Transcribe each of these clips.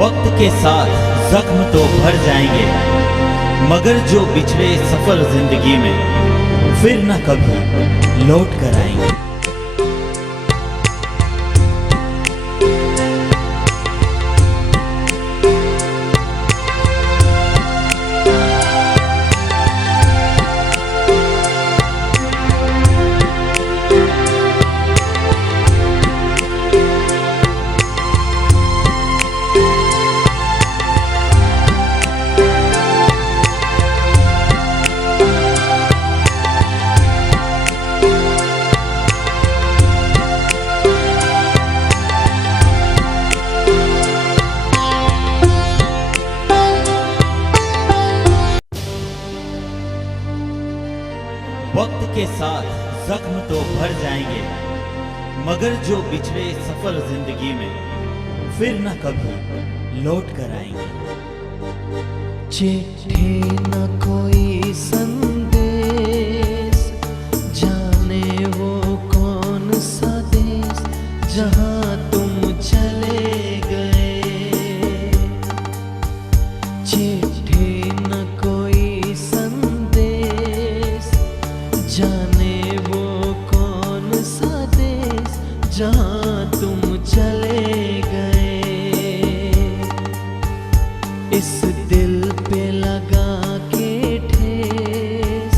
वक्त के साथ जख्म तो भर जाएंगे, मगर जो बिछड़े सफर जिंदगी में फिर न कभी लौट कर आएंगे। वक्त के साथ जख्म तो भर जाएंगे, मगर जो बिछड़े सफर जिंदगी में फिर न कभी लौट कर आएंगे। चिट्ठी न कोई संदेश, जाने वो कौन सा देश जहाँ तुम चले गए। चिट्ठी न कोई संदेश, जाने वो कौन सा देश जहाँ तुम चले गए। इस दिल पे लगा के ठेस,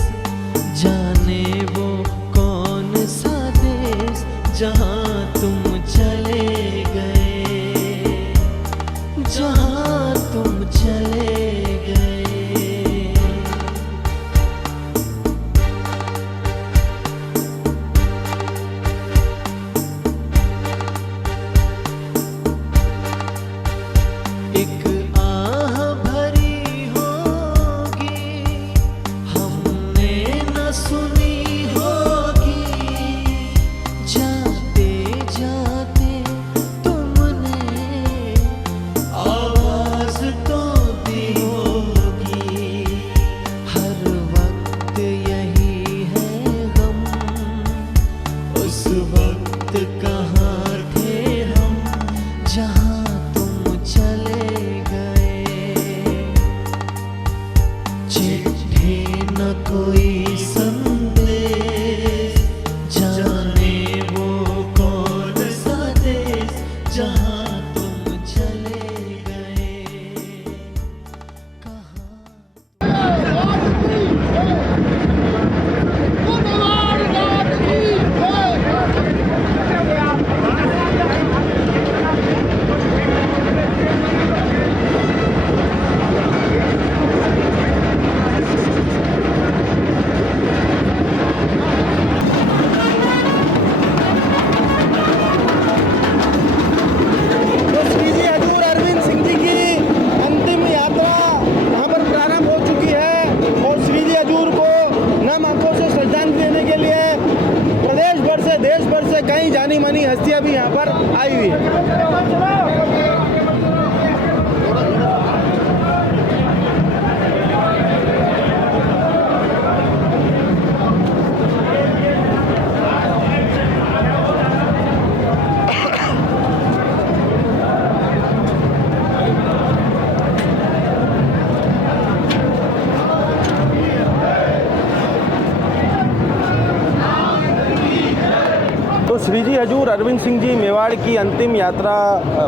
जाने वो कौन सा देश जहाँ तुम चले गए, जहाँ तुम चले गए। एक आह भरी होगी, हमने न सुनी होगी, जाते जाते तुमने आवाज तो दी होगी। हर वक्त यही है गम, उस वक्त कहाँ थे हम जहाँ तुम चले गए। चिट्ठी न कोई संदेश, जाने वो कौन सा देश जहाँ तुम चले गए। कहाँ तो श्री जी हजूर अरविंद सिंह जी की अंतिम यात्रा यहाँ पर प्रारंभ हो चुकी है और श्री जी हजूर को नम आंखों से श्रद्धांजलि देने के लिए प्रदेश भर से, देश भर से कई जानी मानी हस्तियां भी यहाँ पर आई हुई है। तो श्री जी हजूर अरविंद सिंह जी मेवाड़ की अंतिम यात्रा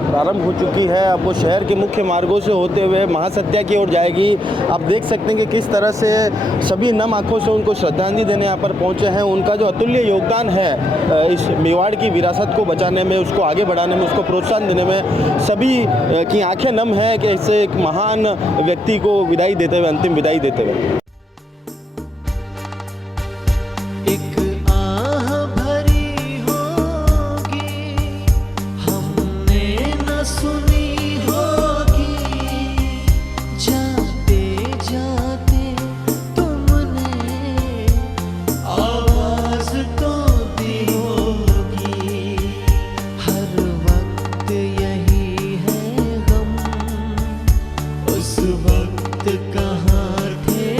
प्रारंभ हो चुकी है। अब वो शहर के मुख्य मार्गों से होते हुए महासत्या की ओर जाएगी। आप देख सकते हैं कि किस तरह से सभी नम आंखों से उनको श्रद्धांजलि देने यहाँ पर पहुँचे हैं। उनका जो अतुल्य योगदान है इस मेवाड़ की विरासत को बचाने में, उसको आगे बढ़ाने में, उसको प्रोत्साहन देने में सभी की आंखें नम है कि ऐसे एक महान व्यक्ति को विदाई देते हुए, अंतिम विदाई देते हुए। एक आह भरी होगी, हमने न सुनी होगी, जाते जाते तुमने आवाज तो दी होगी। हर वक्त यही है गम, उस वक्त कहाँ थे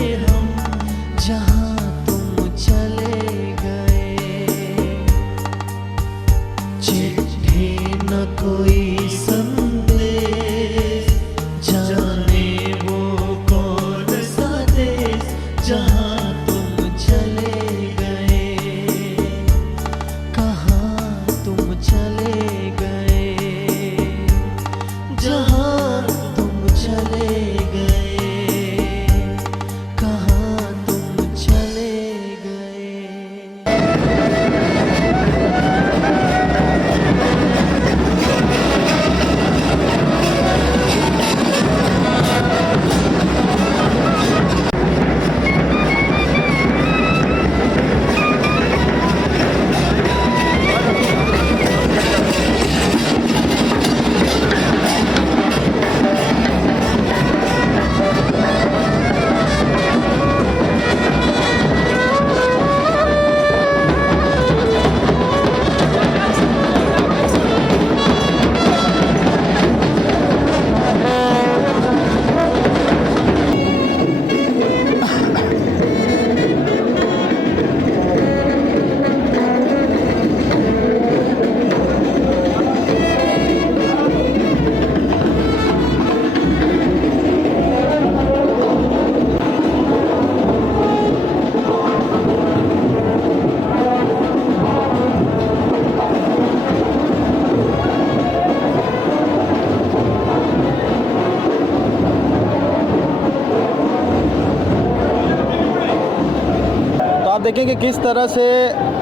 देखें कि किस तरह से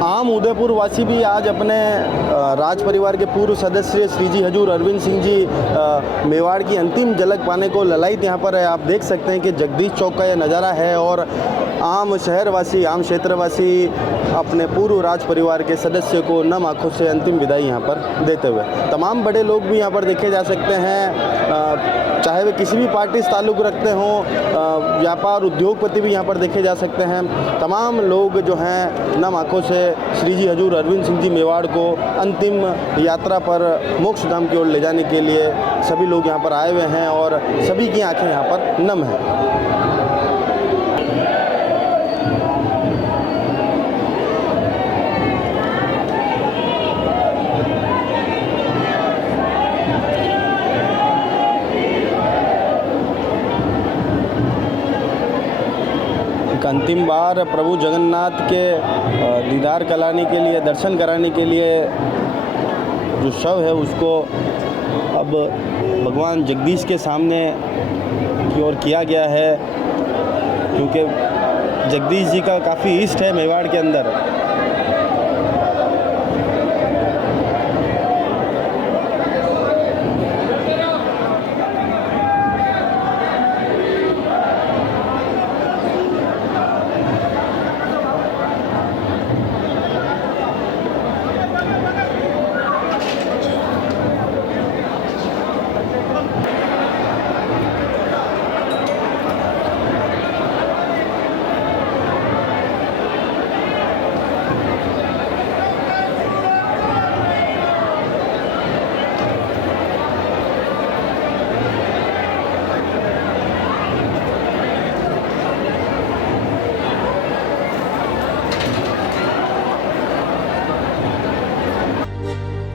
आम उदयपुर वासी भी आज अपने राज परिवार के पूर्व सदस्य श्रीजी हजूर अरविंद सिंह जी मेवाड़ की अंतिम झलक पाने को ललायत यहाँ पर है। आप देख सकते हैं कि जगदीश चौक का यह नज़ारा है और आम शहरवासी, आम क्षेत्रवासी अपने पूर्व राज परिवार के सदस्य को नम आंखों से अंतिम विदाई यहाँ पर देते हुए। तमाम बड़े लोग भी यहाँ पर देखे जा सकते हैं, चाहे वे किसी भी पार्टी से ताल्लुक़ रखते हों, व्यापार उद्योगपति भी यहाँ पर देखे जा सकते हैं। तमाम लोग जो हैं नम आंखों से श्रीजी हजूर अरविंद सिंह जी मेवाड़ को अंतिम यात्रा पर मोक्ष धाम की ओर ले जाने के लिए सभी लोग यहाँ पर आए हुए हैं और सभी की आंखें यहाँ पर नम हैं। अंतिम बार प्रभु जगन्नाथ के दीदार कराने के लिए, दर्शन कराने के लिए जो शव है उसको अब भगवान जगदीश के सामने की ओर किया गया है, क्योंकि जगदीश जी का काफ़ी इष्ट है मेवाड़ के अंदर।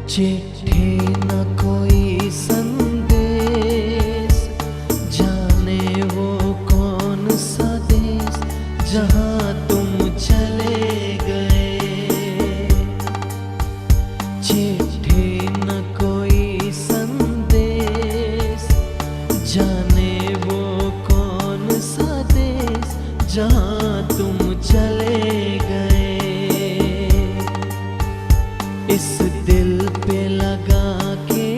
चिट्ठी न कोई संदेश, जाने वो कौन सा देश जहाँ तुम चले गए। चिट्ठी न कोई संदेश, जाने वो कौन सा देश जहाँ तुम चले गए। इस दिल पे लगा के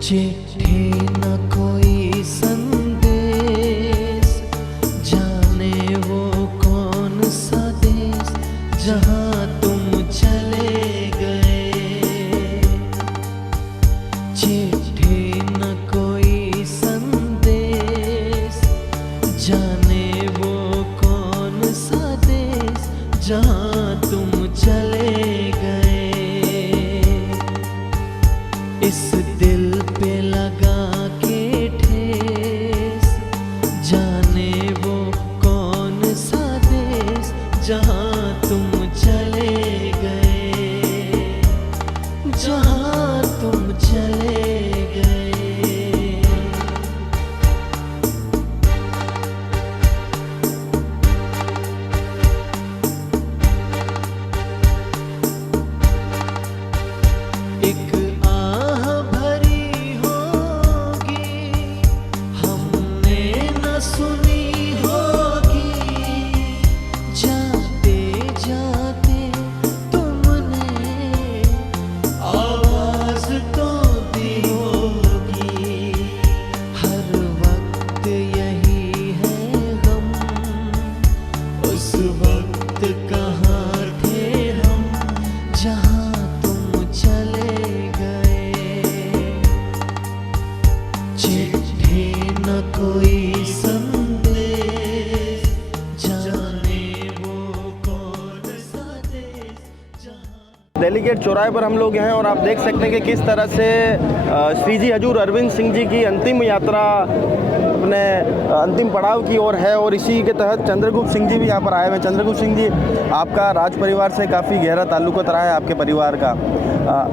चिट्ठी न कोई संदेश, जाने वो कौन सा देश जहाँ तुम चले गए। चिट्ठी न कोई संदेश, जाने वो कौन सा देश जहाँ तुम चले गए। इस दिल पे लगा के ठेस, जाने वो कौन सा देश जहाँ तुम चले गए, जहाँ तुम चले गए। एक आह भरी होगी, हमने न सुनी होगी, जाते जाते तुमने आवाज तो दी होगी। हर वक्त यही है गम, उस वक्त कहाँ थे हम जहाँ तुम चले गए। चिट्ठी न कोई संदेश, जाने वो कौन सा देश जहाँ। दिल्ली गेट चौराहे पर हम लोग हैं और आप देख सकते हैं कि किस तरह से श्री जी हजूर अरविंद सिंह जी की अंतिम यात्रा अपने अंतिम पड़ाव की ओर है और इसी के तहत चंद्रगुप्त सिंह जी भी यहाँ पर आए हुए हैं। चंद्रगुप्त सिंह जी, आपका राज परिवार से काफ़ी गहरा ताल्लुक़ रहा है, आपके परिवार का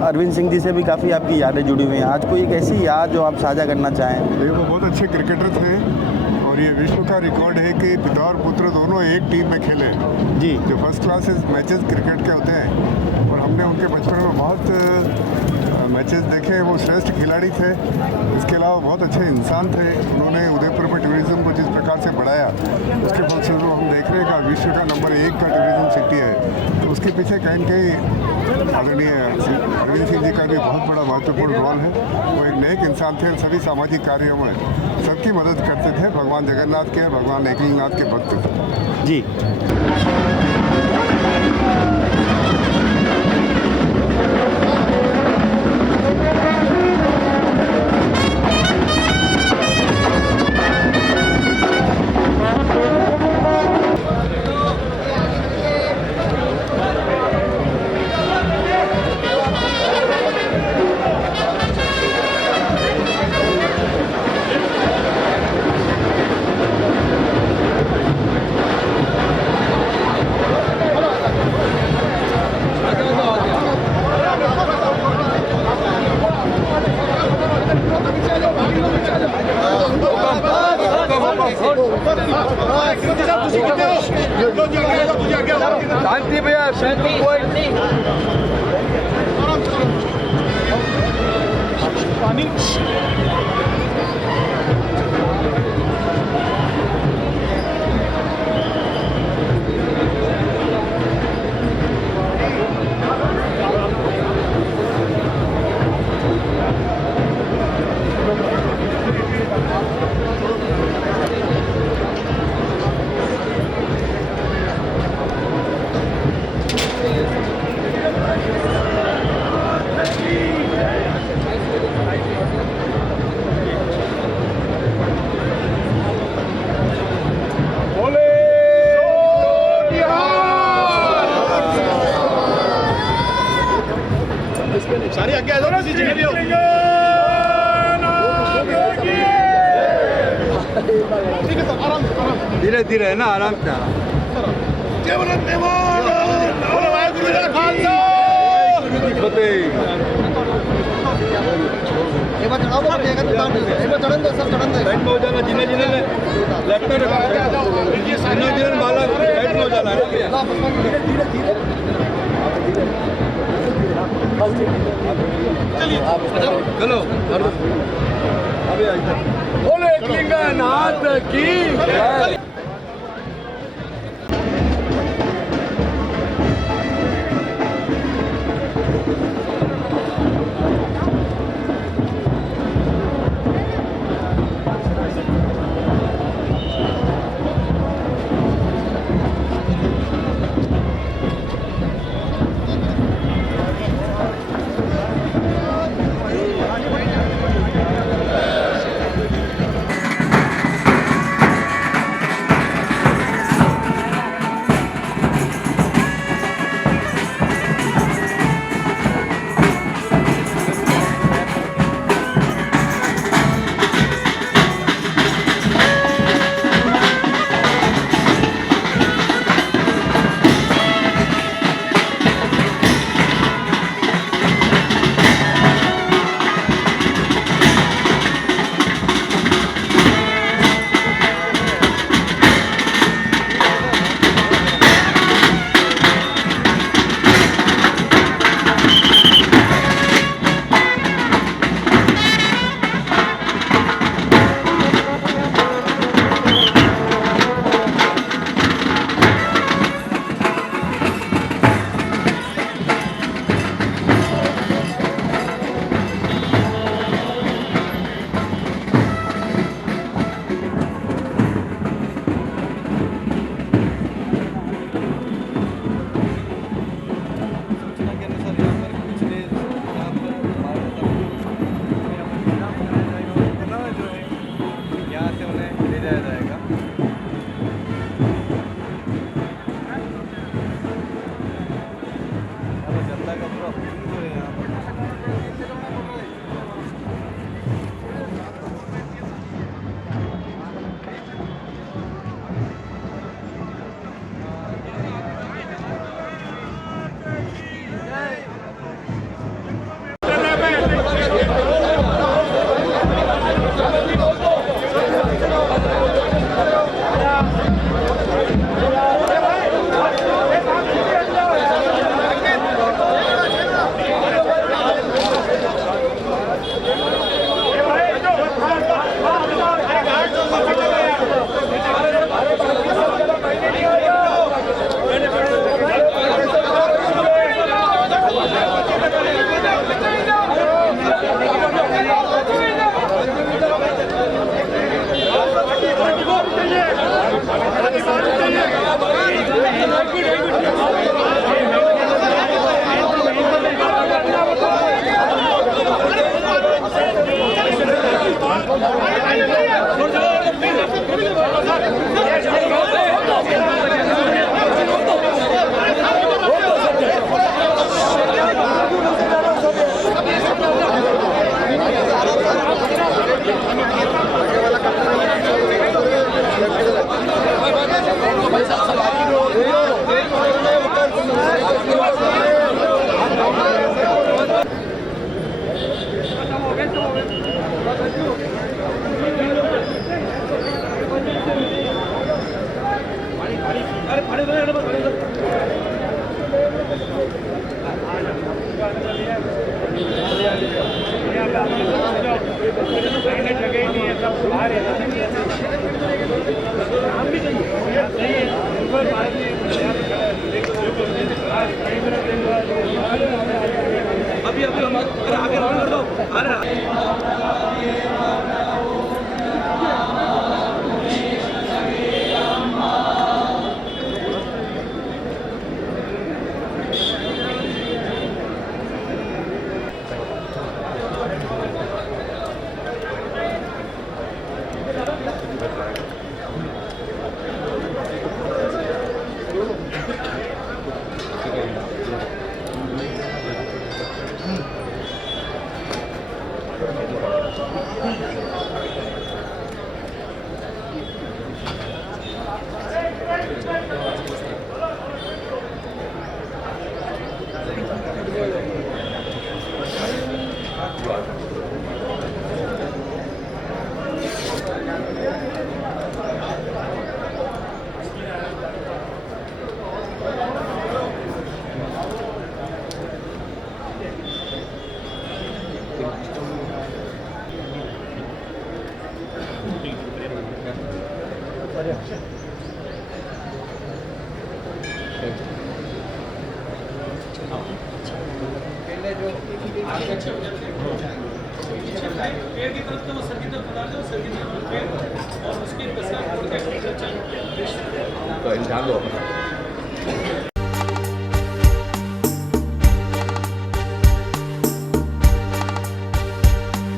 अरविंद सिंह जी से भी काफ़ी आपकी यादें जुड़ी हुई हैं। आज कोई एक ऐसी याद जो आप साझा करना चाहें? ये वो बहुत अच्छे क्रिकेटर थे और ये विश्व का रिकॉर्ड है कि पिता और पुत्र दोनों एक टीम में खेले। जी, जो फर्स्ट क्लास मैचेस क्रिकेट के होते हैं और हमने उनके बचपन में बहुत मैचेस देखे। वो श्रेष्ठ खिलाड़ी थे, इसके अलावा बहुत अच्छे इंसान थे। उन्होंने उदयपुर में टूरिज़्म को जिस प्रकार से बढ़ाया, उसके फलस्वरूप हम देख रहे हैं कि विश्व का नंबर 1 का टूरिज़्म सिटी है। तो उसके पीछे कहीं न कहीं आदरणीय अरविंद सिंह जी का भी बहुत बड़ा महत्वपूर्ण रोल है। वो एक नेक इंसान थे, सभी सामाजिक कार्यों में सबकी मदद करते थे। भगवान जगन्नाथ के, भगवान एकनाथ के भक्त थे। जी। शांति भैया, शांति सारी आगे आ जाओ ना, सीधी खड़ी हो। ठीक है सर, आराम से, आराम से। धीरे धीरे है ना, आराम से। केवल मेहमान बोलो वाहेगुरु जी का खालसा। एक बार चढ़ाओ, एक बार चढ़न दो सर, चढ़न दो। साइड में हो जाना, जिन्हें जिन्हें लेफ्ट में जिन्हें जिन्हें बाला साइड में हो जाना है ना। धीरे धीरे चलो बोले लिंगनाथ की। अभी अभी आगे राउंड कर दो।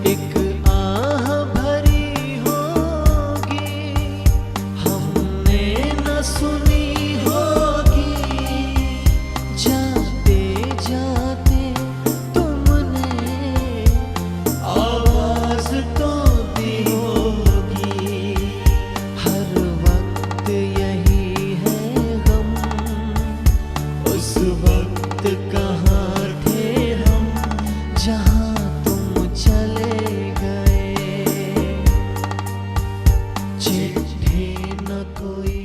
एक आह भरी होगी हमने न सुनी होगी, जाते जाते तुमने आवाज तो दी होगी। हर वक्त यही है गम, उस वक्त कहाँ थे हम जहाँ तुम चले गए। चिट्ठी न कोई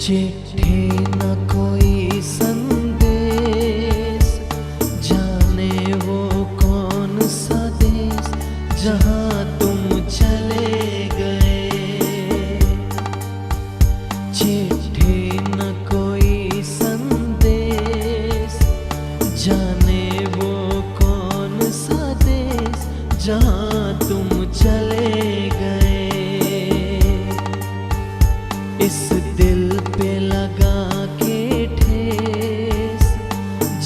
चिट्ठी न कोई संदेश, जाने वो कौन सा देश जहाँ तुम चले गए। चिट्ठी न कोई संदेश, जाने वो कौन सा देश जहाँ तुम चले गए। इस दिल पे लगा के ठेस,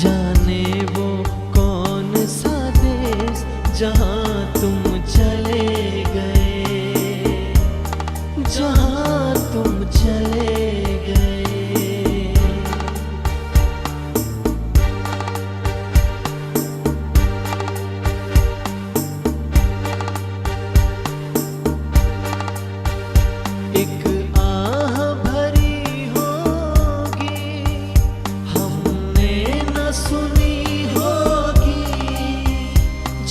जाने वो कौन सा देश जहाँ तुम चले गए, जहाँ तुम चले गए। एक आह भरी होगी, हमने न सुनी होगी,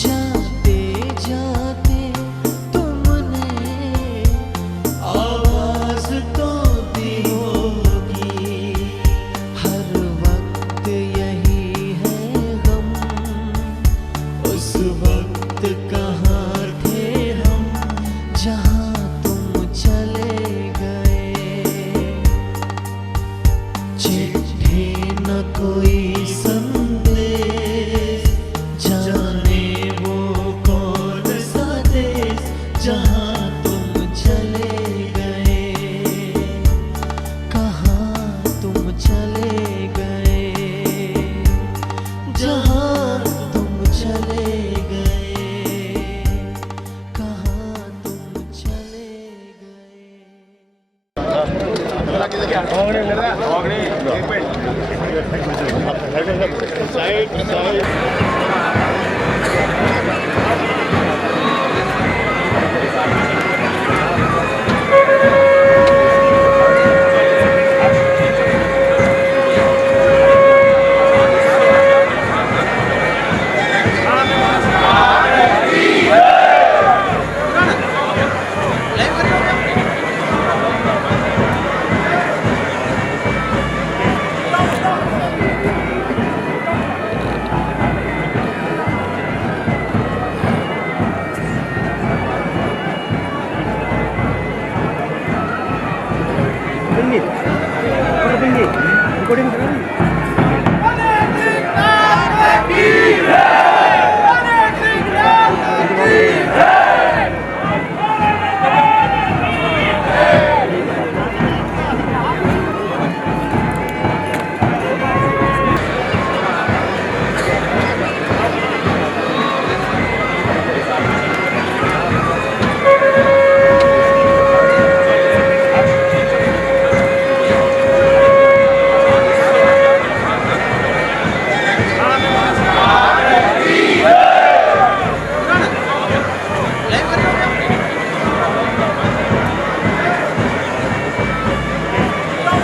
जाते जाते तुमने आवाज तो दी होगी। हर वक्त यही है गम, उस वक्त कहाँ थे हम जहाँ तुम चले गए। चिट्ठी न कोई संदेश, जाने वो कौन सा देश जहाँ तुम चले गए, कहाँ तुम चले गए, जहाँ तुम चले गए, कहाँ तुम चले गए।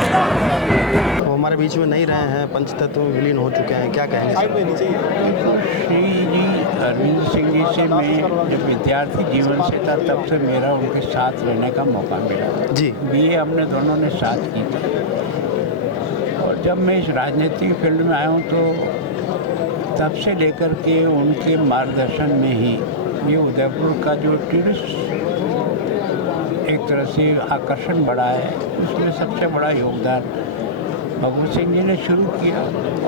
वो हमारे बीच में नहीं रहे हैं, पंचतत्व में विलीन हो चुके हैं, क्या कहेंगे सर? श्री जी अरविंद सिंह जी से मैं जब विद्यार्थी जीवन से था तब से मेरा उनके साथ रहने का मौका मिला जी। बीए हमने दोनों ने साथ की थी। और जब मैं इस राजनीतिक फील्ड में आया हूँ तो तब से लेकर के उनके मार्गदर्शन में ही ये उदयपुर का जो टूरिस्ट एक तरह से आकर्षण बढ़ा है, उसमें सबसे बड़ा योगदान भगवत सिंह जी ने शुरू किया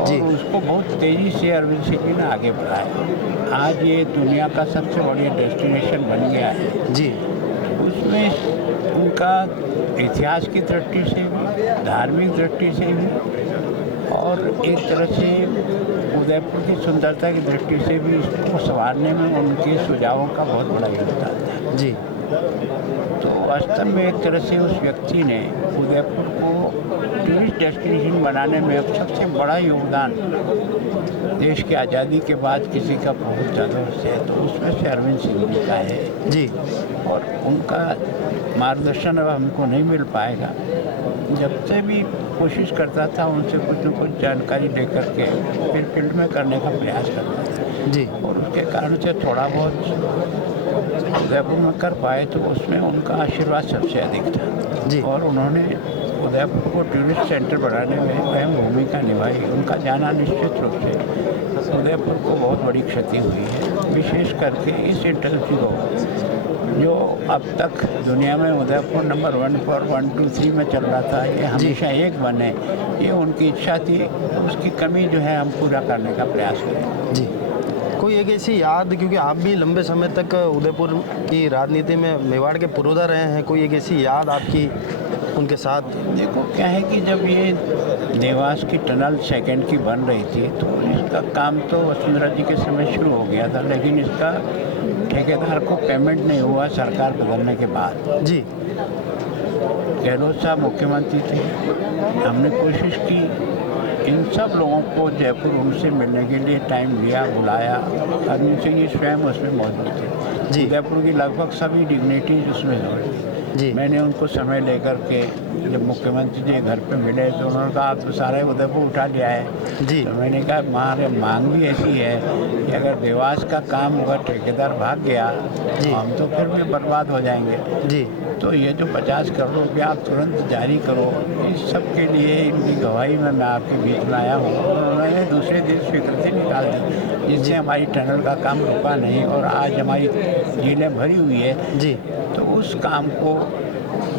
और उसको बहुत तेज़ी से अरविंद सिंह जी ने आगे बढ़ाया। आज ये दुनिया का सबसे बढ़िया डेस्टिनेशन बन गया है जी। उसमें उनका इतिहास की दृष्टि से भी, धार्मिक दृष्टि से भी और एक तरह से उदयपुर की सुंदरता की दृष्टि से भी इसको संवारने में उनके सुझावों का बहुत बड़ा योगदान है जी। तो वास्तव में एक तरह से उस व्यक्ति ने उदयपुर को टूरिस्ट डेस्टिनेशन बनाने में अब सबसे बड़ा योगदान देश की आज़ादी के बाद किसी का बहुत ज़्यादा है तो उसमें से अरविंद सिंह जी का है जी। और उनका मार्गदर्शन अब हमको नहीं मिल पाएगा। जब से भी कोशिश करता था उनसे कुछ न कुछ जानकारी लेकर के फिर फील्ड में करने का प्रयास करता था। जी। और उसके कारण से थोड़ा बहुत उदयपुर में कर पाए तो उसमें उनका आशीर्वाद सबसे अधिक था जी। और उन्होंने उदयपुर को टूरिस्ट सेंटर बनाने में अहम भूमिका निभाई। उनका जाना निश्चित रूप से उदयपुर को बहुत बड़ी क्षति हुई है, विशेष करके इस इंडस्ट्री को जो अब तक दुनिया में उदयपुर नंबर 1 पर 1, 2, 3 में चल रहा था, ये हमेशा एक बने, ये उनकी इच्छा थी। उसकी कमी जो है हम पूरा करने का प्रयास करें। जी। कोई एक ऐसी याद, क्योंकि आप भी लंबे समय तक उदयपुर की राजनीति में मेवाड़ के पुरोधा रहे हैं, कोई एक ऐसी याद आपकी उनके साथ? देखो क्या है कि जब ये देवास की टनल सेकंड की बन रही थी तो इसका काम तो वसुंधरा जी के समय शुरू हो गया था, लेकिन इसका ठेकेदार को पेमेंट नहीं हुआ सरकार बदलने के बाद। जी। गहलोत साहब मुख्यमंत्री थे, हमने कोशिश की इन सब लोगों को जयपुर उनसे मिलने के लिए टाइम लिया, बुलाया। अरविंद सिंह जी स्वयं उसमें मौजूद थे जी। जयपुर की लगभग सभी डिग्निटीज उसमें हुए जी। मैंने उनको समय लेकर के जब मुख्यमंत्री जी घर पे मिले तो उन्होंने कहा आप तो सारा उदयपुर उठा लिया है। जी। तो मैंने कहा हमारे मांग भी ऐसी है कि अगर देवास का काम होगा ठेकेदार भाग गया जी। तो हम तो फिर भी बर्बाद हो जाएंगे। जी। तो ये जो 50 करोड़ रुपया आप तुरंत जारी करो, इस सब के लिए इनकी गवाही में मैं आपके बीच में आया हूँ। उन्होंने दूसरे दिन स्वीकृति निकाल दी जिससे हमारी टनल का काम रुका नहीं और आज हमारी झीलें भरी हुई है। जी। तो उस काम को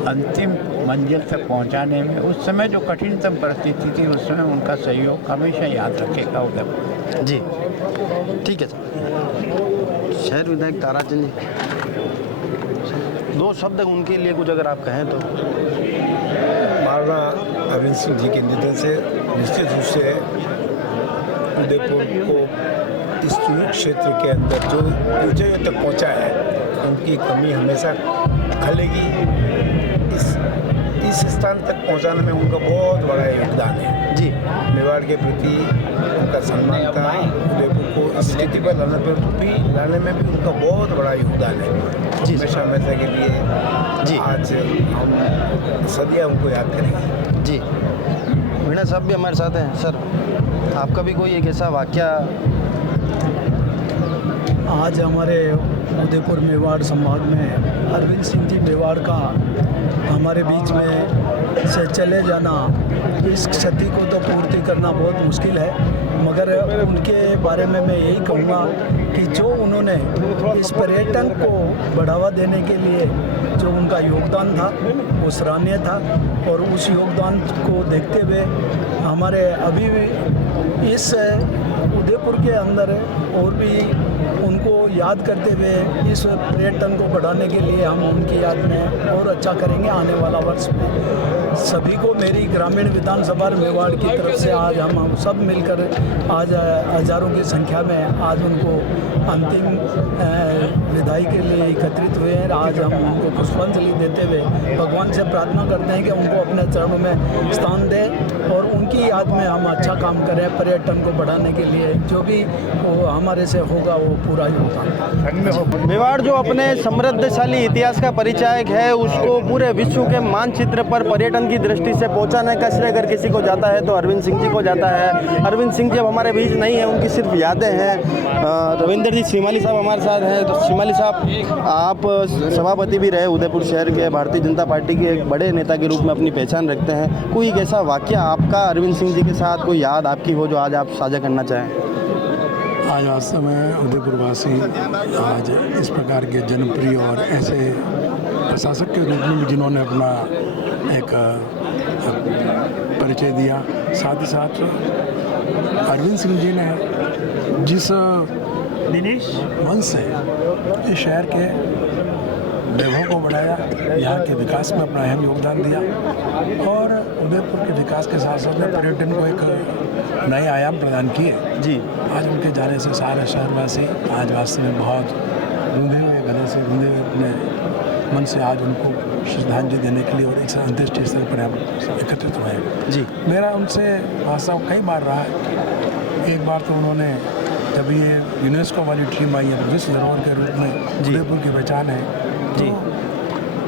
अंतिम मंजिल तक पहुंचाने में उस समय जो कठिनतम परिस्थिति थी उस समय उनका सहयोग हमेशा याद रखेगा उदयपुर। जी। ठीक है सर। शहर विधायक ताराचंद जी, 2 शब्द उनके लिए कुछ अगर आप कहें तो। महाराणा अरविंद सिंह जी के निधन से निश्चित रूप से उदयपुर को इस चुनाव क्षेत्र के अंदर जो ऊंचाइयों तक पहुंचा है उनकी कमी हमेशा खलेगी। इस स्थान तक पहुंचाने में उनका बहुत बड़ा योगदान है। जी। मेवाड़ के प्रति उनका सम्मान था, उदयपुर को इस स्थिति पर लाने में भी उनका बहुत बड़ा योगदान है। जी। हमेशा हमेशा के लिए जी। आज हम सदिया उनको याद करेंगे। जी। मीणा साहब भी हमारे साथ हैं। सर, आपका भी कोई एक ऐसा वाकया? आज हमारे उदयपुर मेवाड़ संभाग में अरविंद सिंह जी मेवाड़ का हमारे बीच में से चले जाना, इस क्षति को तो पूर्ति करना बहुत मुश्किल है, मगर उनके बारे में मैं यही कहूँगा कि जो उन्होंने इस पर्यटन को बढ़ावा देने के लिए जो उनका योगदान था वो सराहनीय था। और उस योगदान को देखते हुए हमारे अभी भी इस उदयपुर के अंदर और भी उनको याद करते हुए इस पर्यटन को बढ़ाने के लिए हम उनकी याद में और अच्छा करेंगे आने वाला वर्ष में। सभी को मेरी ग्रामीण विधानसभा मेवाड़ की तरफ से आज हम सब मिलकर आज हज़ारों की संख्या में आज उनको अंतिम विदाई के लिए एकत्रित हुए हैं। आज हम उनको पुष्पांजलि देते हुए भगवान से प्रार्थना करते हैं कि उनको अपने चरणों में स्थान दें और उनकी याद में हम अच्छा काम करें। पर्यटन को बढ़ाने के लिए जो भी वो हमारे से होगा वो पूरा योगदान। मेवाड़ जो अपने समृद्धशाली इतिहास का परिचायक है उसको पूरे विश्व के मानचित्र पर पर्यटन की दृष्टि से पहुंचाने का श्रेय अगर किसी को जाता है तो अरविंद सिंह जी को जाता है। अरविंद सिंह जी अब हमारे बीच नहीं है, उनकी सिर्फ यादें हैं। रविंदर जी श्रीमाली साहब हमारे साथ हैं। तो श्रीमाली साहब, आप सभापति भी रहे उदयपुर शहर के, भारतीय जनता पार्टी के एक बड़े नेता के रूप में अपनी पहचान रखते हैं। कोई एक ऐसा वाकया आपका अरविंद सिंह जी के साथ कोई याद आपकी हो जो आज आप साझा करना चाहें? आज वास्तव में उदयपुरवासी आज इस प्रकार के जनप्रिय और ऐसे प्रशासक के रूप में भी जिन्होंने अपना एक परिचय दिया, साथ ही साथ अरविंद सिंह जी ने जिस मन से इस शहर के वैभव को बढ़ाया, यहाँ के विकास में अपना अहम योगदान दिया और उदयपुर के विकास के साथ साथ में पर्यटन को एक नए आयाम प्रदान किए। जी। आज उनके जाने से सारे शहरवासी आज वास्तव में बहुत रूंधे हुए गले से रूंधे हुए अपने मन से आज उनको श्रद्धांजलि देने के लिए और एक अंत्येष्टि स्थल पर हम एकत्रित हुए हैं। जी। मेरा उनसे वास्तव कई बार रहा है। एक बार तो उन्होंने जब ये यूनेस्को वाली टीम आई है विश्व धरोहर के रूप में उदयपुर की पहचान है, तो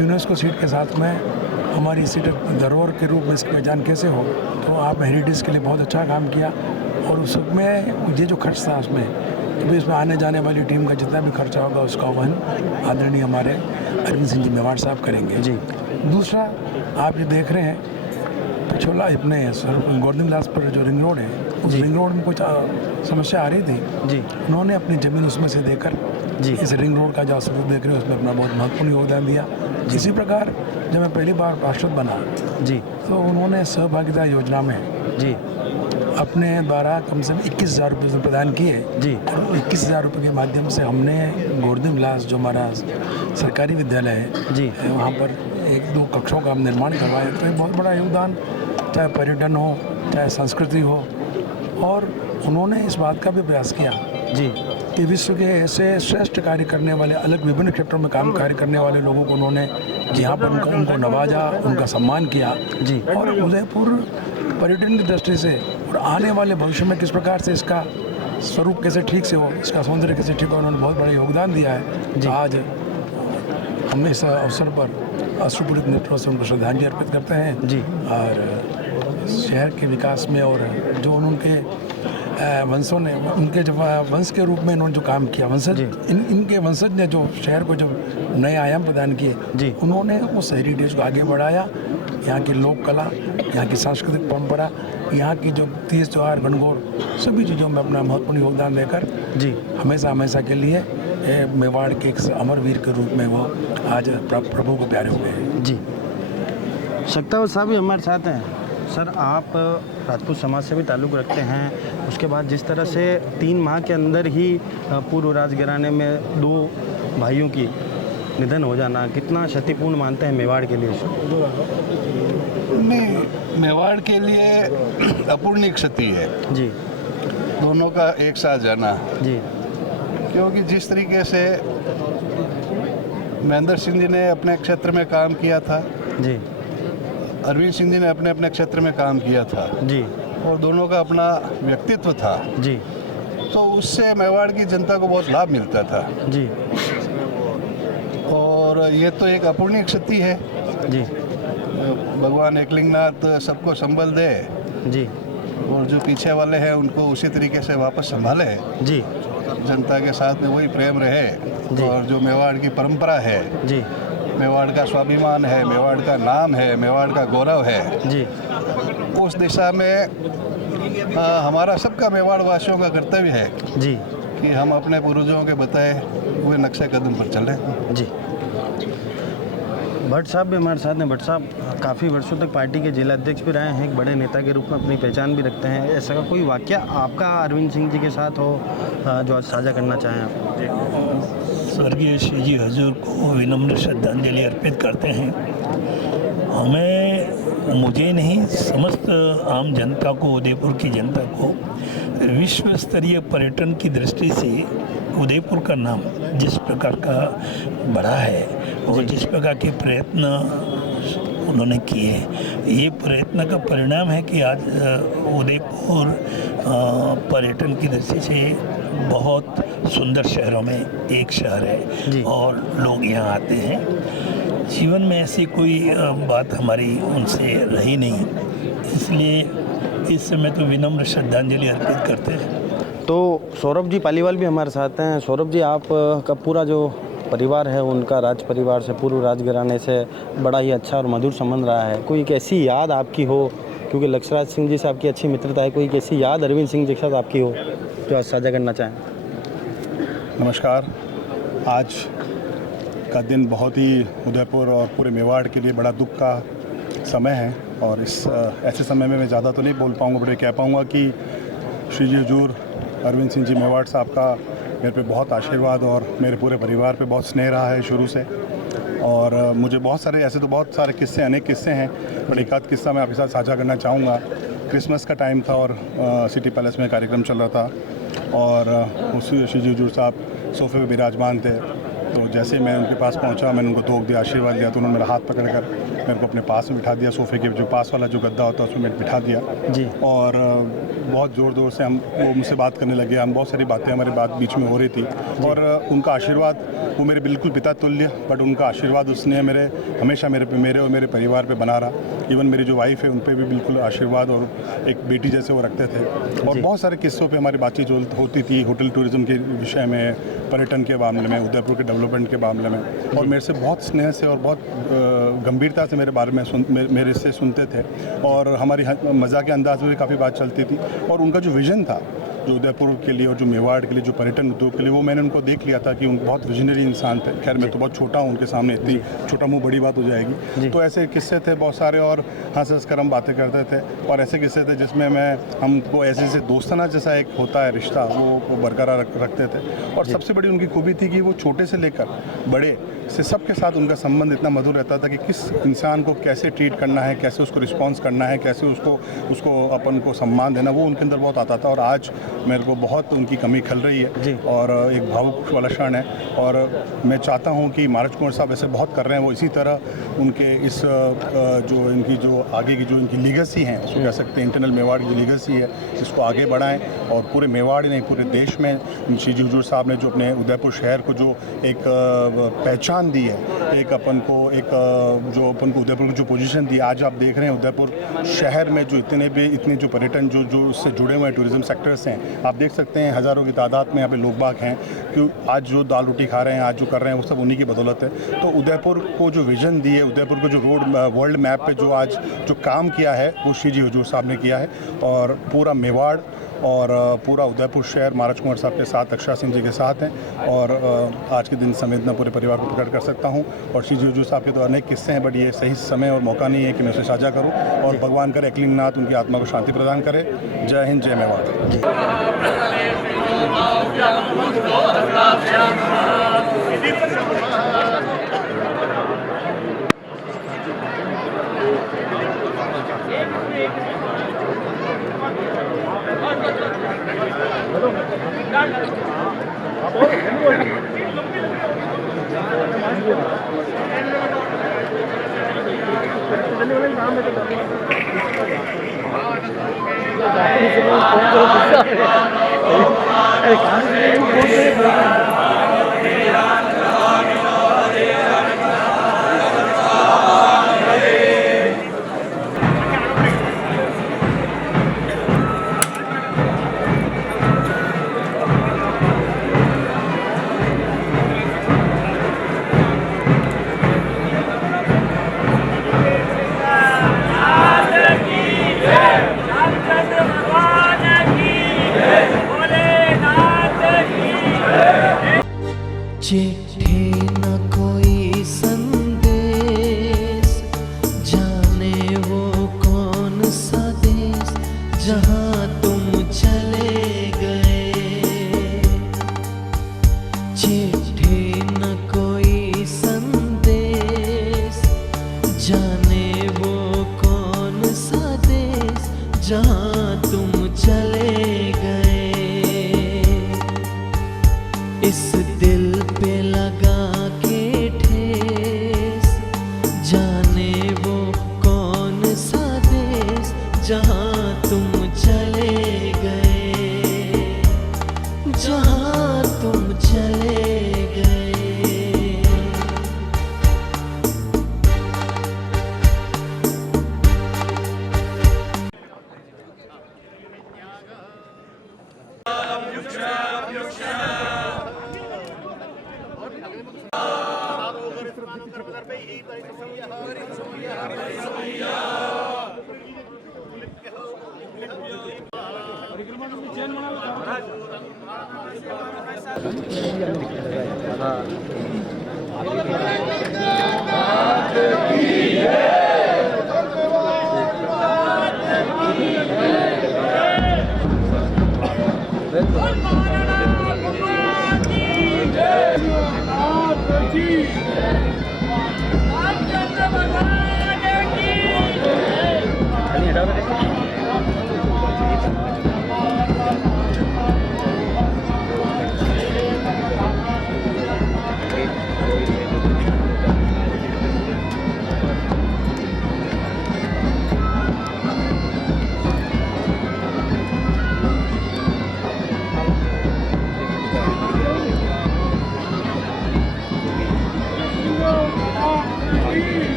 यूनेस्को सीट के साथ में हमारी सीट धरोहर के रूप में इसकी पहचान कैसे हो, तो आप हेरिटेज के लिए बहुत अच्छा काम किया। और उसमें ये जो खर्च था उसमें तो इसमें आने जाने वाली टीम का जितना भी खर्चा होगा उसका वहन आदरणीय हमारे अरविंद सिंह जी मेवाड़ साहब करेंगे। जी। दूसरा, आप ये देख रहे हैं पिछोला अपने गोर्धन विलास पर जो रिंग रोड है, उस रिंग रोड में कुछ समस्या आ रही थी जी। उन्होंने अपनी ज़मीन उसमें से देकर जी। इस रिंग रोड का जो स्वरूप देख रहे हैं उसमें अपना बहुत महत्वपूर्ण योगदान दिया। इसी प्रकार जब मैं पहली बार पार्षद बना जी तो उन्होंने सहभागिता योजना में जी अपने द्वारा कम से कम 21,000 रुपये प्रदान किए जी। और 21,000 रुपये के माध्यम से हमने गोर्धन विलास जो हमारा सरकारी विद्यालय है जी। वहाँ पर 1-2 कक्षों का हम निर्माण करवाए। तो एक बहुत बड़ा योगदान, चाहे पर्यटन हो चाहे संस्कृति हो। और उन्होंने इस बात का भी प्रयास किया जी कि विश्व के ऐसे श्रेष्ठ कार्य करने वाले, अलग विभिन्न क्षेत्रों में कार्य करने वाले लोगों को उन्होंने यहाँ पर उनको नवाजा, उनका सम्मान किया जी। और उदयपुर पर्यटन की दृष्टि से और आने वाले भविष्य में किस प्रकार से इसका स्वरूप कैसे ठीक से हो, इसका सौंदर्य कैसे ठीक हो, उन्होंने बहुत बड़ा योगदान दिया है। तो आज हम इस अवसर पर अश्रुपूरित नेत्रों से उनको श्रद्धांजलि अर्पित करते हैं जी। और शहर के विकास में और जो उनके वंशों ने, उनके जब वंश के रूप में इन्होंने जो काम किया, वंशज इनके वंशज ने जो शहर को जो नए आयाम प्रदान किए जी। उन्होंने उस हेरिटेज को आगे बढ़ाया। यहाँ की लोक कला, यहाँ की सांस्कृतिक परंपरा, यहाँ की जो तीज त्योहार गणगौर, सभी चीज़ों में अपना महत्वपूर्ण योगदान देकर जी हमेशा के लिए मेवाड़ के एक अमरवीर के रूप में वो आज प्रभु को प्यारे हो गए हैं। जी। शक्तावत साहब भी हमारे साथ हैं। सर, आप राजपूत समाज से भी ताल्लुक़ रखते हैं। उसके बाद जिस तरह से 3 माह के अंदर ही पूर्व राजघराने में 2 भाइयों की निधन हो जाना कितना क्षतिपूर्ण मानते हैं मेवाड़ के लिए? नहीं, मेवाड़ के लिए अपूर्णीय क्षति है जी। दोनों का एक साथ जाना जी। क्योंकि जिस तरीके से महेंद्र सिंह जी ने अपने क्षेत्र में काम किया था जी, अरविंद सिंह जी ने अपने अपने क्षेत्र में काम किया था जी, और दोनों का अपना व्यक्तित्व था जी, तो उससे मेवाड़ की जनता को बहुत लाभ मिलता था जी, और ये तो एक अपूर्णीय क्षति है जी, भगवान एकलिंगनाथ सबको संबल दे जी, और जो पीछे वाले हैं उनको उसी तरीके से वापस संभाले जी, जनता के साथ में वही प्रेम रहे जी। और जो मेवाड़ की परंपरा है, जी, मेवाड़ का स्वाभिमान है, मेवाड़ का नाम है, मेवाड़ का गौरव है, जी, उस दिशा में हमारा सबका मेवाड़ वासियों का कर्तव्य है जी, कि हम अपने पूर्वजों के बताए हुए नक्शे कदम पर चलें। जी। भट्ट साहब भी हमारे साथ हैं। भट्ट साहब काफ़ी वर्षों तक पार्टी के जिलाध्यक्ष भी रहे हैं, एक बड़े नेता के रूप में अपनी पहचान भी रखते हैं। ऐसा कोई वाकया आपका अरविंद सिंह जी के साथ हो जो आज साझा करना चाहें आप? स्वर्गीय श्री जी हजूर को विनम्र श्रद्धांजलि अर्पित करते हैं। मुझे नहीं, समस्त आम जनता को, उदयपुर की जनता को विश्व स्तरीय पर्यटन की दृष्टि से उदयपुर का नाम जिस प्रकार का बढ़ा है और जिस प्रकार के प्रयत्न उन्होंने किए, ये प्रयत्न का परिणाम है कि आज उदयपुर पर्यटन की दृष्टि से बहुत सुंदर शहरों में एक शहर है और लोग यहाँ आते हैं। जीवन में ऐसी कोई बात हमारी उनसे रही नहीं, इसलिए इस समय तो विनम्र श्रद्धांजलि अर्पित करते हैं। तो सौरभ जी पालीवाल भी हमारे साथ हैं। सौरभ जी, आप का पूरा जो परिवार है उनका राज परिवार से, पूर्व राजघराने से बड़ा ही अच्छा और मधुर संबंध रहा है। कोई एक ऐसी याद आपकी हो, क्योंकि लक्ष्यराज सिंह जी से आपकी अच्छी मित्रता है, कोई एक ऐसी याद अरविंद सिंह जी के साथ आपकी हो जो आज साझा करना चाहें? नमस्कार। आज का दिन बहुत ही उदयपुर और पूरे मेवाड़ के लिए बड़ा दुख का समय है और इस ऐसे समय में मैं ज़्यादा तो नहीं बोल पाऊँगा, बट ये कह पाऊँगा कि श्री जी हजूर अरविंद सिंह जी मेवाड़ साहब का मेरे पे बहुत आशीर्वाद और मेरे पूरे परिवार पे बहुत स्नेह रहा है शुरू से। और मुझे बहुत सारे, ऐसे तो बहुत सारे किस्से, अनेक किस्से हैं, बट एक आध किस्सा मैं आपके साथ साझा करना चाहूँगा। क्रिसमस का टाइम था और सिटी पैलेस में कार्यक्रम चल रहा था और उसी श्री जी हजूर साहब सोफे पे विराजमान थे। तो जैसे ही मैं उनके पास पहुंचा, मैंने उनको धोख दिया, आशीर्वाद दिया, तो उन्होंने मेरा हाथ पकड़कर मेरे को अपने पास में बिठा दिया, सोफ़े के जो पास वाला जो गद्दा होता है उसमें मैंने बिठा दिया जी। और बहुत ज़ोर से वो मुझसे बात करने लगे। हम बहुत सारी बातें हमारी बात बीच में हो रही थी और उनका आशीर्वाद, वो मेरे बिल्कुल पिता तुल्य, बट उनका आशीर्वाद उसने हमेशा मेरे और मेरे परिवार पे बना रहा। इवन मेरी जो वाइफ है उन पे भी बिल्कुल आशीर्वाद और एक बेटी जैसे वो रखते थे। और बहुत सारे किस्सों पे हमारी बातचीत होती थी, होटल टूरिज़्म के विषय में, पर्यटन के मामले में, उदयपुर के डेवलपमेंट के मामले में। और मेरे से बहुत स्नेह से और बहुत गंभीरता से मेरे बारे में मेरे से सुनते थे और हमारी मज़ाक के अंदाज में भी काफ़ी बात चलती थी। और उनका जो विज़न था जो उदयपुर के लिए और जो मेवाड़ के लिए, जो पर्यटन उद्योग के लिए, वो मैंने उनको देख लिया था कि उन बहुत विजनरी इंसान थे। खैर मैं तो बहुत छोटा हूँ उनके सामने, इतनी छोटा मुँह बड़ी बात हो जाएगी। तो ऐसे किस्से थे बहुत सारे और हंस कर हम बातें करते थे। और ऐसे किस्से थे जिसमें हमको ऐसे दोस्ताना जैसा एक होता है रिश्ता, वो बरकरार रखते थे। और सबसे बड़ी उनकी खूबी थी कि वो छोटे से लेकर बड़े से सबके साथ उनका संबंध इतना मधुर रहता था कि किस इंसान को कैसे ट्रीट करना है, कैसे उसको रिस्पॉन्स करना है, कैसे उसको अपन को सम्मान देना, वो उनके अंदर बहुत आता था। और आज मेरे को बहुत उनकी कमी खल रही है और एक भावुक वाला क्षण है। और मैं चाहता हूं कि महाराज कुंवर साहब ऐसे बहुत कर रहे हैं, वो इसी तरह उनके इस जो इनकी जो आगे की जो इनकी लीगेसी है, उसको कह सकते हैं इंटरनल मेवाड़ की जो लीगेसी है, इसको आगे बढ़ाएं। और पूरे मेवाड़ नहीं, पूरे देश में श्री जी हुजूर साहब ने जो अपने उदयपुर शहर को जो एक पहचान दी है, एक अपन को उदयपुर की जो पोजीशन दी, आज आप देख रहे हैं उदयपुर शहर में जो इतने जो पर्यटन जो उससे जुड़े हुए टूरिज्म सेक्टर्स हैं, आप देख सकते हैं हज़ारों की तादाद में यहाँ पे लोग बाग हैं। कि आज जो दाल रोटी खा रहे हैं, आज जो कर रहे हैं, वो सब उन्हीं की बदौलत है। तो उदयपुर को जो विज़न दी है, उदयपुर को जो वर्ल्ड मैप पे जो आज जो काम किया है, वो श्री जी हुजूर साहब ने किया है। और पूरा मेवाड़ और पूरा उदयपुर शहर महाराज कुंवर साहब के साथ, अक्षरा सिंह जी के साथ हैं। और आज के दिन संवेदना पूरे परिवार को प्रकट कर सकता हूँ। और श्री जी हुजूर साहब के तो अनेक किस्से हैं, बट ये सही समय और मौका नहीं है कि मैं उसे साझा करूँ। और भगवान करे अकलिंगनाथ उनकी आत्मा को शांति प्रदान करे। जय हिंद, जय मेवाड़। चिट्ठी न कोई संदेश, जाने वो कौन सा देश जहाँ तुम चले गए। चिट्ठी न कोई संदेश, जाने वो कौन सा देश जहाँ तुम चले गए। इस दिल पे लगा के ठेस, जाने वो कौन सा देश जहाँ तुम चले गए, जहाँ तुम चले गए।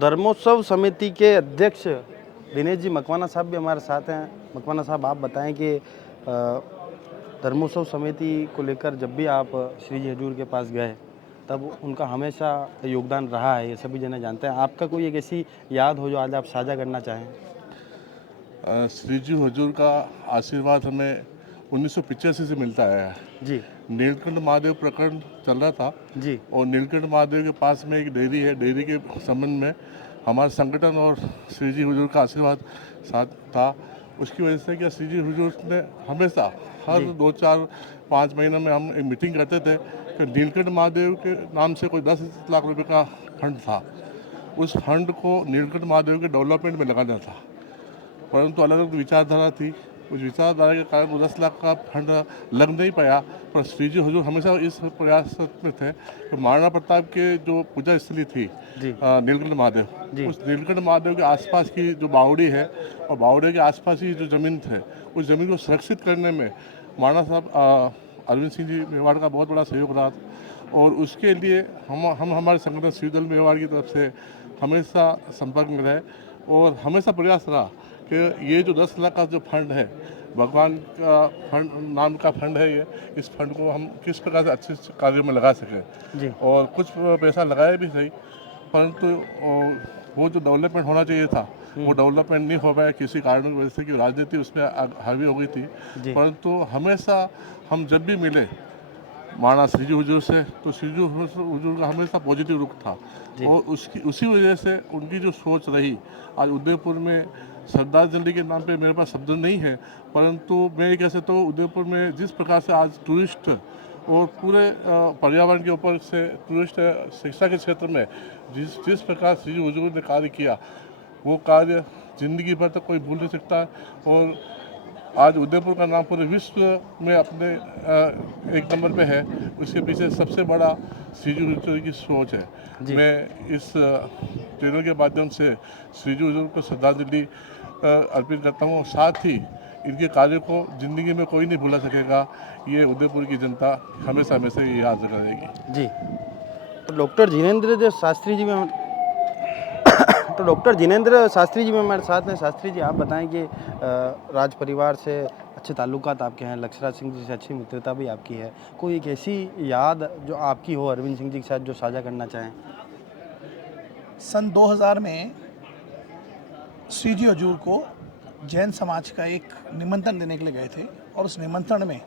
धर्मोत्सव समिति के अध्यक्ष दिनेश जी मकवाना साहब भी हमारे साथ हैं। मकवाना साहब, आप बताएं कि धर्मोत्सव समिति को लेकर जब भी आप श्री जी हजूर के पास गए तब उनका हमेशा योगदान रहा है, ये सभी जने जानते हैं। आपका कोई एक ऐसी याद हो जो आज आप साझा करना चाहें? श्री जी हजूर का आशीर्वाद हमें 1985 से मिलता आया है जी नीलकंठ महादेव प्रकरण चल रहा था जी और नीलकंठ महादेव के पास में एक डेयरी है। डेयरी के संबंध में हमारा संगठन और श्री जी हुजूर का आशीर्वाद साथ था। उसकी वजह से क्या श्री जी हुजूर ने हमेशा हर 2-4-5 महीने में हम एक मीटिंग करते थे कि नीलकंठ महादेव के नाम से कोई 10 लाख रुपए का फंड था। उस फंड को नीलकंठ महादेव के डेवलपमेंट में लगाना था, परंतु अलग अलग विचारधारा थी। उस विचारधारा के कारण वो 10 लाख का फंड लग नहीं पाया। पर श्री जी हुजूर हमेशा इस प्रयास में थे कि महाराणा प्रताप के जो पूजा स्थली थी नीलकंठ महादेव, उस नीलकंठ महादेव के आसपास की जो बावड़ी है और बावड़ी के आसपास की जो ज़मीन थे, उस ज़मीन को सुरक्षित करने में महाराणा साहब अरविंद सिंह जी मेवाड़ का बहुत बड़ा सहयोग रहा। और उसके लिए हम हमारे संगठन शिवदल मेवाड़ की तरफ से हमेशा संपर्क में रहे और हमेशा प्रयास रहा कि ये जो 10 लाख का जो फंड है, भगवान का फंड नाम का फंड है, ये इस फंड को हम किस प्रकार से अच्छे कार्यों में लगा सकें। और कुछ पैसा लगाया भी सही, परंतु वो जो डेवलपमेंट होना चाहिए था वो डेवलपमेंट नहीं हो पाया किसी कारण की वजह से, कि राजनीति उसमें हावी हो गई थी। परंतु हमेशा हम जब भी मिले महाराणा श्री जी हुजूर से, तो श्री जी हुजूर का हमेशा पॉजिटिव रुख था और उसी वजह से उनकी जो सोच रही। आज उदयपुर में श्रद्धांजलि के नाम पे मेरे पास शब्द नहीं है, परंतु मैं ये कह सकता हूँ उदयपुर में जिस प्रकार से आज टूरिस्ट और पूरे पर्यावरण के ऊपर से टूरिस्ट शिक्षा के क्षेत्र में जिस प्रकार श्री जी हुजूर ने कार्य किया, वो कार्य जिंदगी भर तक कोई भूल नहीं सकता है। और आज उदयपुर का नाम पूरे विश्व में अपने एक नंबर पे है। उसके पीछे सबसे बड़ा श्री जी हुजूर की सोच है। मैं इस चैनल के माध्यम से श्री जी हुजूर को श्रद्धांजलि अर्पित करता हूँ और साथ ही इनके कार्य को ज़िंदगी में कोई नहीं भुला सकेगा। ये उदयपुर की जनता हमेशा हमेशा ये याद करेगी। जी, तो डॉक्टर जिनेंद्र शास्त्री जी में हमारे साथ हैं। शास्त्री जी, आप बताएं कि राज परिवार से अच्छे ताल्लुकात आपके हैं, लक्षराज सिंह जी से अच्छी मित्रता भी आपकी है। कोई एक ऐसी याद जो आपकी हो अरविंद सिंह जी के साथ जो साझा करना चाहें? सन 2000 में श्री जी हजूर को जैन समाज का एक निमंत्रण देने के लिए गए थे और उस निमंत्रण में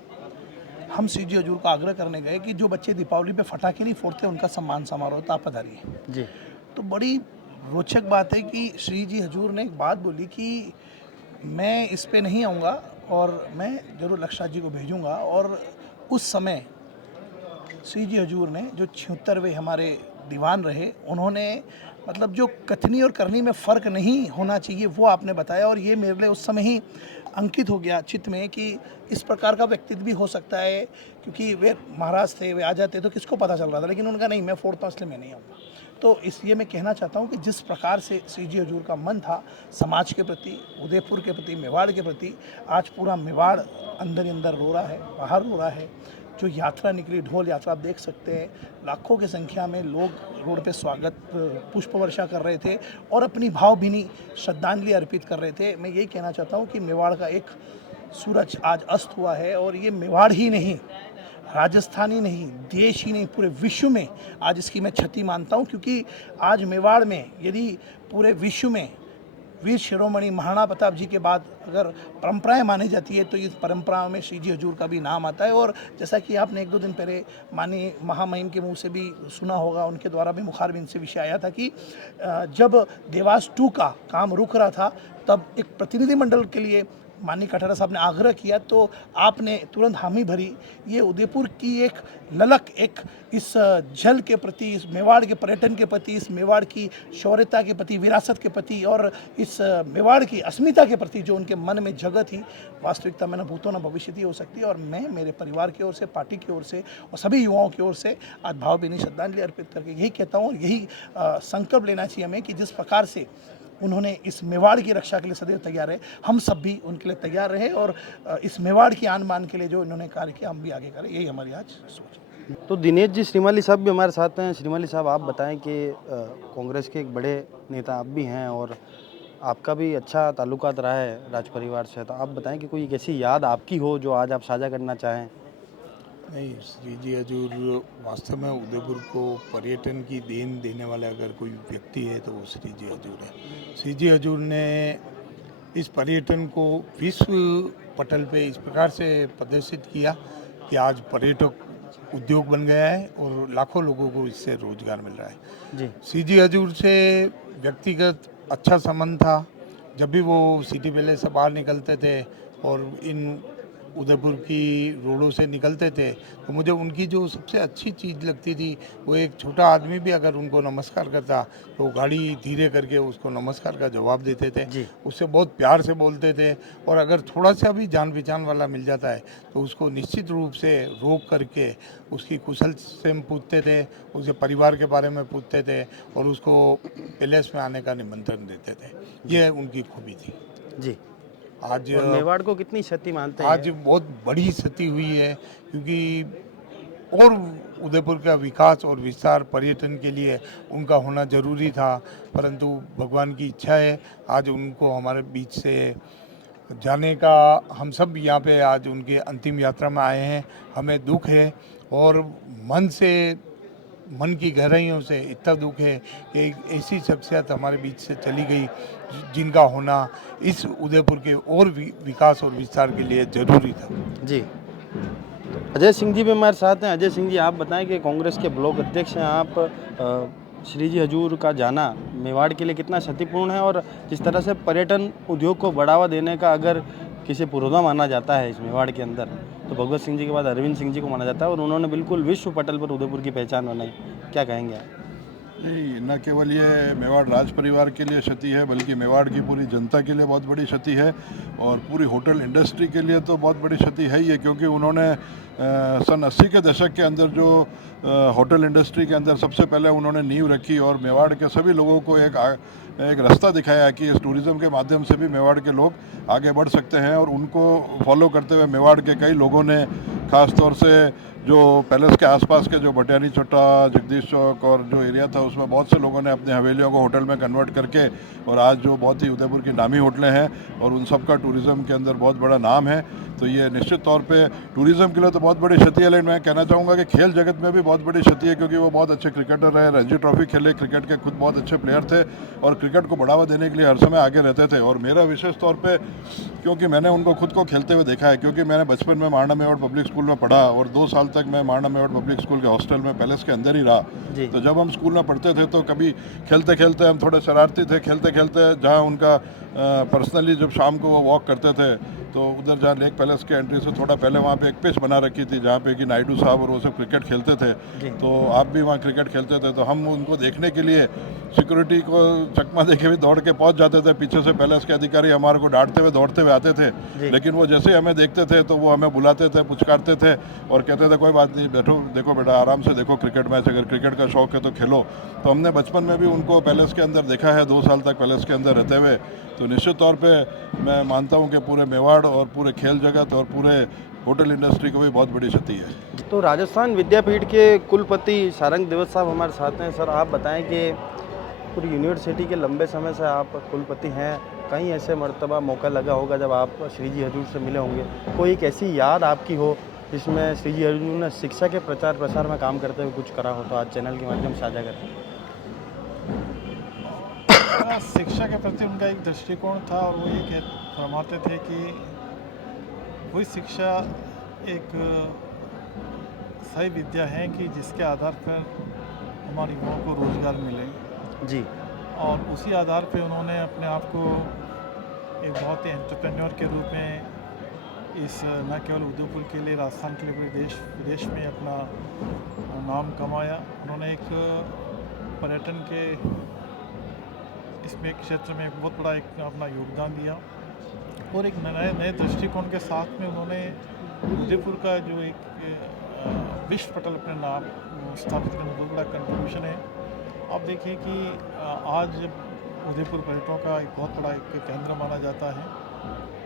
हम श्री जी हजूर को आग्रह करने गए कि जो बच्चे दीपावली पे पटाखे नहीं फोड़ते उनका सम्मान समारोह तो आप पधारिए। जी, तो बड़ी रोचक बात है कि श्री जी हजूर ने एक बात बोली कि मैं इस पे नहीं आऊँगा और मैं जरूर लक्षराज जी को भेजूँगा। और उस समय श्री जी हजूर ने जो 76वें हमारे दीवान रहे, उन्होंने मतलब जो कथनी और करनी में फ़र्क नहीं होना चाहिए वो आपने बताया। और ये मेरे लिए उस समय ही अंकित हो गया चित्त में कि इस प्रकार का व्यक्तित्व भी हो सकता है, क्योंकि वे महाराज थे, वे आ जाते तो किसको पता चल रहा था, लेकिन उनका नहीं, मैं फोड़ता हूँ इसलिए मैं नहीं आऊँगा। तो इसलिए मैं कहना चाहता हूँ कि जिस प्रकार से श्री जी हजूर का मन था समाज के प्रति, उदयपुर के प्रति, मेवाड़ के प्रति, आज पूरा मेवाड़ अंदर ही अंदर रो रहा है, बाहर रो रहा है। जो यात्रा निकली, ढोल यात्रा, आप देख सकते हैं लाखों की संख्या में लोग रोड पे स्वागत पुष्प वर्षा कर रहे थे और अपनी भावभीनी श्रद्धांजलि अर्पित कर रहे थे। मैं यही कहना चाहता हूँ कि मेवाड़ का एक सूरज आज अस्त हुआ है और ये मेवाड़ ही नहीं, राजस्थान ही नहीं, देश ही नहीं, पूरे विश्व में आज इसकी मैं क्षति मानता हूँ। क्योंकि आज मेवाड़ में यदि पूरे विश्व में वीर शिरोमणि महाराणा प्रताप जी के बाद अगर परंपराएं मानी जाती है तो इस परंपराओं में श्री जी हजूर का भी नाम आता है। और जैसा कि आपने 1-2 दिन पहले माननीय महामहिम के मुंह से भी सुना होगा, उनके द्वारा भी मुखारबिंद से विषय आया था कि जब देवास 2 का काम रुक रहा था तब एक प्रतिनिधिमंडल के लिए माननीय कटारा साहब ने आग्रह किया तो आपने तुरंत हामी भरी। ये उदयपुर की एक ललक, एक इस जल के प्रति, इस मेवाड़ के पर्यटन के प्रति, इस मेवाड़ की शौर्यता के प्रति, विरासत के प्रति और इस मेवाड़ की अस्मिता के प्रति जो उनके मन में जगह थी, वास्तविकता में न भूतो न भविष्य हो सकती है। और मैं मेरे परिवार की ओर से, पार्टी की ओर से और सभी युवाओं की ओर से आज भावभीनी श्रद्धांजलि अर्पित करके यही कहता हूँ और यही संकल्प लेना चाहिए हमें कि जिस प्रकार से उन्होंने इस मेवाड़ की रक्षा के लिए सदैव तैयार है, हम सब भी उनके लिए तैयार रहे और इस मेवाड़ की आन बान के लिए जो इन्होंने कार्य किया हम भी आगे करें, यही हमारी आज सोच। तो दिनेश जी श्रीमाली साहब भी हमारे साथ हैं। श्रीमाली साहब, आप बताएं कि कांग्रेस के एक बड़े नेता आप भी हैं और आपका भी अच्छा ताल्लुकात रहा है राज परिवार से, तो आप बताएं कि कोई एक ऐसी याद आपकी हो जो आज आप साझा करना चाहें। नहीं, श्री जी हजूर वास्तव में उदयपुर को पर्यटन की देन देने वाला अगर कोई व्यक्ति है तो वो श्री जी हजूर है। श्री जी हजूर ने इस पर्यटन को विश्व पटल पे इस प्रकार से प्रदर्शित किया कि आज पर्यटक उद्योग बन गया है और लाखों लोगों को इससे रोजगार मिल रहा है। जी सीजी हजूर से व्यक्तिगत अच्छा संबंध था। जब भी वो सिटी पैलेस से बाहर निकलते थे और इन उदयपुर की रोडों से निकलते थे तो मुझे उनकी जो सबसे अच्छी चीज़ लगती थी वो एक छोटा आदमी भी अगर उनको नमस्कार करता तो गाड़ी धीरे करके उसको नमस्कार का जवाब देते थे। उससे बहुत प्यार से बोलते थे और अगर थोड़ा सा भी जान पहचान वाला मिल जाता है तो उसको निश्चित रूप से रोक करके उसकी कुशल से पूछते थे, उसके परिवार के बारे में पूछते थे और उसको पैलेस में आने का निमंत्रण देते थे। ये उनकी खूबी थी। जी आज और मेवाड़ को कितनी क्षति मानते हैं? आज बहुत बड़ी क्षति हुई है क्योंकि और उदयपुर का विकास और विस्तार पर्यटन के लिए उनका होना जरूरी था, परंतु भगवान की इच्छा है आज उनको हमारे बीच से जाने का। हम सब यहाँ पे आज उनके अंतिम यात्रा में आए हैं। हमें दुख है और मन की गहराइयों से इतना दुख है कि एक ऐसी शख्सियत हमारे बीच से चली गई जिनका होना इस उदयपुर के और विकास और विस्तार के लिए ज़रूरी था। जी अजय सिंह जी भी हमारे साथ हैं। अजय सिंह जी, आप बताएं कि कांग्रेस के ब्लॉक अध्यक्ष हैं आप, श्री जी हजूर का जाना मेवाड़ के लिए कितना क्षतिपूर्ण है और जिस तरह से पर्यटन उद्योग को बढ़ावा देने का अगर किसी पुरोधा माना जाता है इस मेवाड़ के अंदर तो भगवत सिंह जी के बाद अरविंद सिंह जी को माना जाता है और उन्होंने बिल्कुल विश्व पटल पर उदयपुर की पहचान बनाई। क्या कहेंगे आप? नहीं, न केवल ये मेवाड़ राज परिवार के लिए क्षति है बल्कि मेवाड़ की पूरी जनता के लिए बहुत बड़ी क्षति है और पूरी होटल इंडस्ट्री के लिए तो बहुत बड़ी क्षति है ही है, क्योंकि उन्होंने सन 80 के दशक के अंदर जो होटल इंडस्ट्री के अंदर सबसे पहले उन्होंने नींव रखी और मेवाड़ के सभी लोगों को एक रास्ता दिखाया कि इस टूरिज़्म के माध्यम से भी मेवाड़ के लोग आगे बढ़ सकते हैं। और उनको फॉलो करते हुए मेवाड़ के कई लोगों ने ख़ास तौर से जो पैलेस के आसपास के जो भटियानी चोटा, जगदीश चौक और जो एरिया था उसमें बहुत से लोगों ने अपनी हवेलियों को होटल में कन्वर्ट करके और आज जो बहुत ही उदयपुर की नामी होटलें हैं और उन सब का टूरिज़्म के अंदर बहुत बड़ा नाम है। तो ये निश्चित तौर पे टूरिज़्म के लिए तो बहुत बड़ी क्षति है, लेकिन मैं कहना चाहूँगा कि खेल जगत में भी बहुत बड़ी क्षति है, क्योंकि वो बहुत अच्छे क्रिकेटर रहे, रणजी ट्रॉफी खेले, क्रिकेट के खुद बहुत अच्छे प्लेयर थे और क्रिकेट को बढ़ावा देने के लिए हर समय आगे रहते थे। और मेरा विशेष तौर पे, क्योंकि मैंने उनको खुद को खेलते हुए देखा है, क्योंकि मैंने बचपन में महाराणा मेवाड़ पब्लिक स्कूल में पढ़ा और 2 साल तक मैं महाराणा मेवाड़ पब्लिक स्कूल के हॉस्टल में पैलेस के अंदर ही रहा। तो जब हम स्कूल में पढ़ते थे तो कभी खेलते खेलते हम थोड़े शरारती थे, खेलते खेलते जहाँ उनका पर्सनली जब शाम को वो वॉक करते थे तो उधर जहाँ लेक पैलेस के एंट्री से थोड़ा पहले वहाँ पे एक पिच बना रखी थी जहाँ पे कि नायडू साहब और वो सब क्रिकेट खेलते थे। तो आप भी वहाँ क्रिकेट खेलते थे तो हम उनको देखने के लिए सिक्योरिटी को चकमा देके भी दौड़ के पहुँच जाते थे। पीछे से पैलेस के अधिकारी हमारे को डांटते हुए दौड़ते हुए आते थे, लेकिन वो जैसे ही हमें देखते थे तो वो हमें बुलाते थे, पुचकारते थे और कहते थे कोई बात नहीं, बैठो, देखो बेटा, आराम से देखो क्रिकेट मैच, अगर क्रिकेट का शौक है तो खेलो। तो हमने बचपन में भी उनको पैलेस के अंदर देखा है, 2 साल तक पैलेस के अंदर रहते हुए। तो निश्चित तौर पे मैं मानता हूँ कि पूरे मेवाड़ और पूरे खेल जगत और पूरे होटल इंडस्ट्री को भी बहुत बड़ी क्षति है। तो राजस्थान विद्यापीठ के कुलपति सारंग देवत साहब हमारे साथ हैं। सर, आप बताएं कि पूरी यूनिवर्सिटी के लंबे समय से आप कुलपति हैं, कहीं ऐसे मर्तबा मौका लगा होगा जब आप श्री जी हजूर से मिले होंगे, कोई एक ऐसी याद आपकी हो जिसमें श्री जी हजूर ने शिक्षा के प्रचार प्रसार में काम करते हुए कुछ करा हो, तो आज चैनल के माध्यम से साझा करें। शिक्षा के प्रति उनका एक दृष्टिकोण था और वो ये फरमाते थे कि वही शिक्षा एक सही विद्या है कि जिसके आधार पर हमारे युवाओं को रोज़गार मिले जी। और उसी आधार पे उन्होंने अपने आप को एक बहुत ही एंटरप्रेन्योर के रूप में इस न केवल उदयपुर के लिए, राजस्थान के लिए, पूरे देश विदेश में अपना नाम कमाया। उन्होंने एक पर्यटन के इसमें क्षेत्र में बहुत बड़ा एक अपना योगदान दिया और एक नए दृष्टिकोण के साथ में उन्होंने उदयपुर का जो एक विश्व पटल अपने नाम स्थापित करने में बहुत बड़ा कंट्रीब्यूशन है। आप देखिए कि आज उदयपुर पर्यटकों का एक बहुत बड़ा एक केंद्र माना जाता है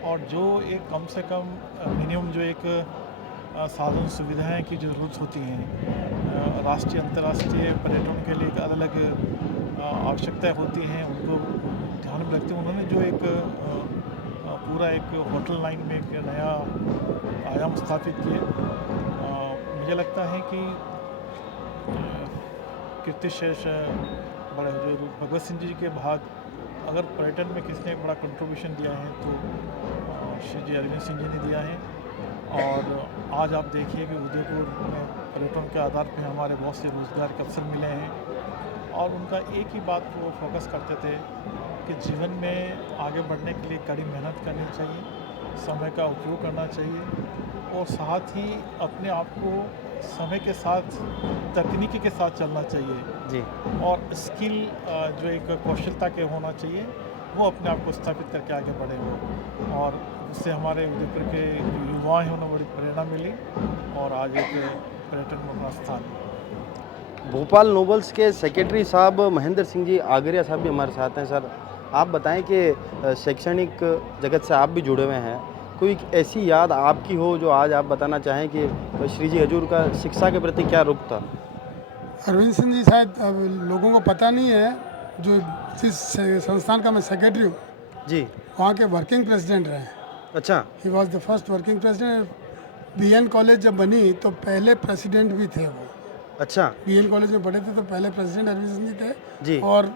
और जो एक कम से कम मिनिमम जो एक साधन सुविधाएं की ज़रूरत होती हैं, राष्ट्रीय अंतर्राष्ट्रीय पर्यटन के लिए अलग अलग आवश्यकताएं होती हैं, उनको ध्यान में रखते हुए उन्होंने जो एक पूरा एक होटल लाइन में एक नया आयाम स्थापित किए। मुझे लगता है कि कीर्तिशेष बड़े जो भगवत सिंह जी के बाद अगर पर्यटन में किसने एक बड़ा कंट्रीब्यूशन दिया है तो श्री जी अरविंद सिंह जी ने दिया है। और आज आप देखिए कि उदयपुर में पर्यटन के आधार पर हमारे बहुत से रोज़गार के अवसर मिले हैं। और उनका एक ही बात वो फोकस करते थे कि जीवन में आगे बढ़ने के लिए कड़ी मेहनत करनी चाहिए, समय का उपयोग करना चाहिए और साथ ही अपने आप को समय के साथ तकनीकी के साथ चलना चाहिए जी। और स्किल जो एक कौशलता के होना चाहिए वो अपने आप को स्थापित करके आगे बढ़े हो। और उससे हमारे उदयपुर के जो युवा हैं उन्हें बड़ी प्रेरणा मिली और आज एक पर्यटन में अपना स्थान। भोपाल नोबल्स के सेक्रेटरी साहब महेंद्र सिंह जी आगरिया साहब भी हमारे साथ हैं। सर आप बताएं कि शैक्षणिक जगत से आप भी जुड़े हुए हैं, कोई ऐसी याद आपकी हो जो आज आप बताना चाहें कि श्री जी हजूर का शिक्षा के प्रति क्या रुख था? अरविंद सिंह जी शायद अब लोगों को पता नहीं है, जो जिस संस्थान का मैं सेक्रेटरी हूँ जी, वहाँ के वर्किंग प्रेसिडेंट रहे। अच्छा। He was the first working president. BN college जब बनी तो पहले प्रेसिडेंट भी थे वो। अच्छा। बीएन कॉलेज में पढ़े थे तो पहले प्रेसिडेंट अरविंद सिंह जी थे जी। और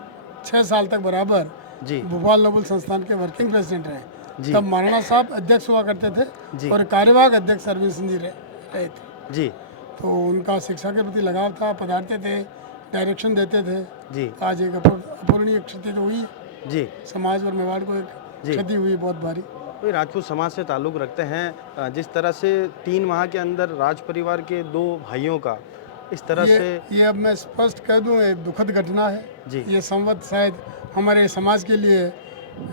6 साल तक बराबर जी भोपाल नोबल संस्थान के वर्किंग प्रेसिडेंट रहे। जी। तब महाराणा साहब अध्यक्ष हुआ करते थे जी। और कार्यवाहक अध्यक्ष अरविंद सिंह जी रहे थे जी। तो उनका शिक्षा के प्रति लगाव था, पधारते थे, डायरेक्शन देते थे जी। आज एक अपूरणीय क्षति तो हुई जी, समाज और मेवाड़ को एक जी। क्षति हुई बहुत भारी। कोई राजपूत समाज से ताल्लुक़ रखते हैं, जिस तरह से 3 माह के अंदर राज परिवार के 2 भाइयों का इस तरह से ये अब मैं स्पष्ट कह दूं, एक दुखद घटना है जी। ये संवत शायद हमारे समाज के लिए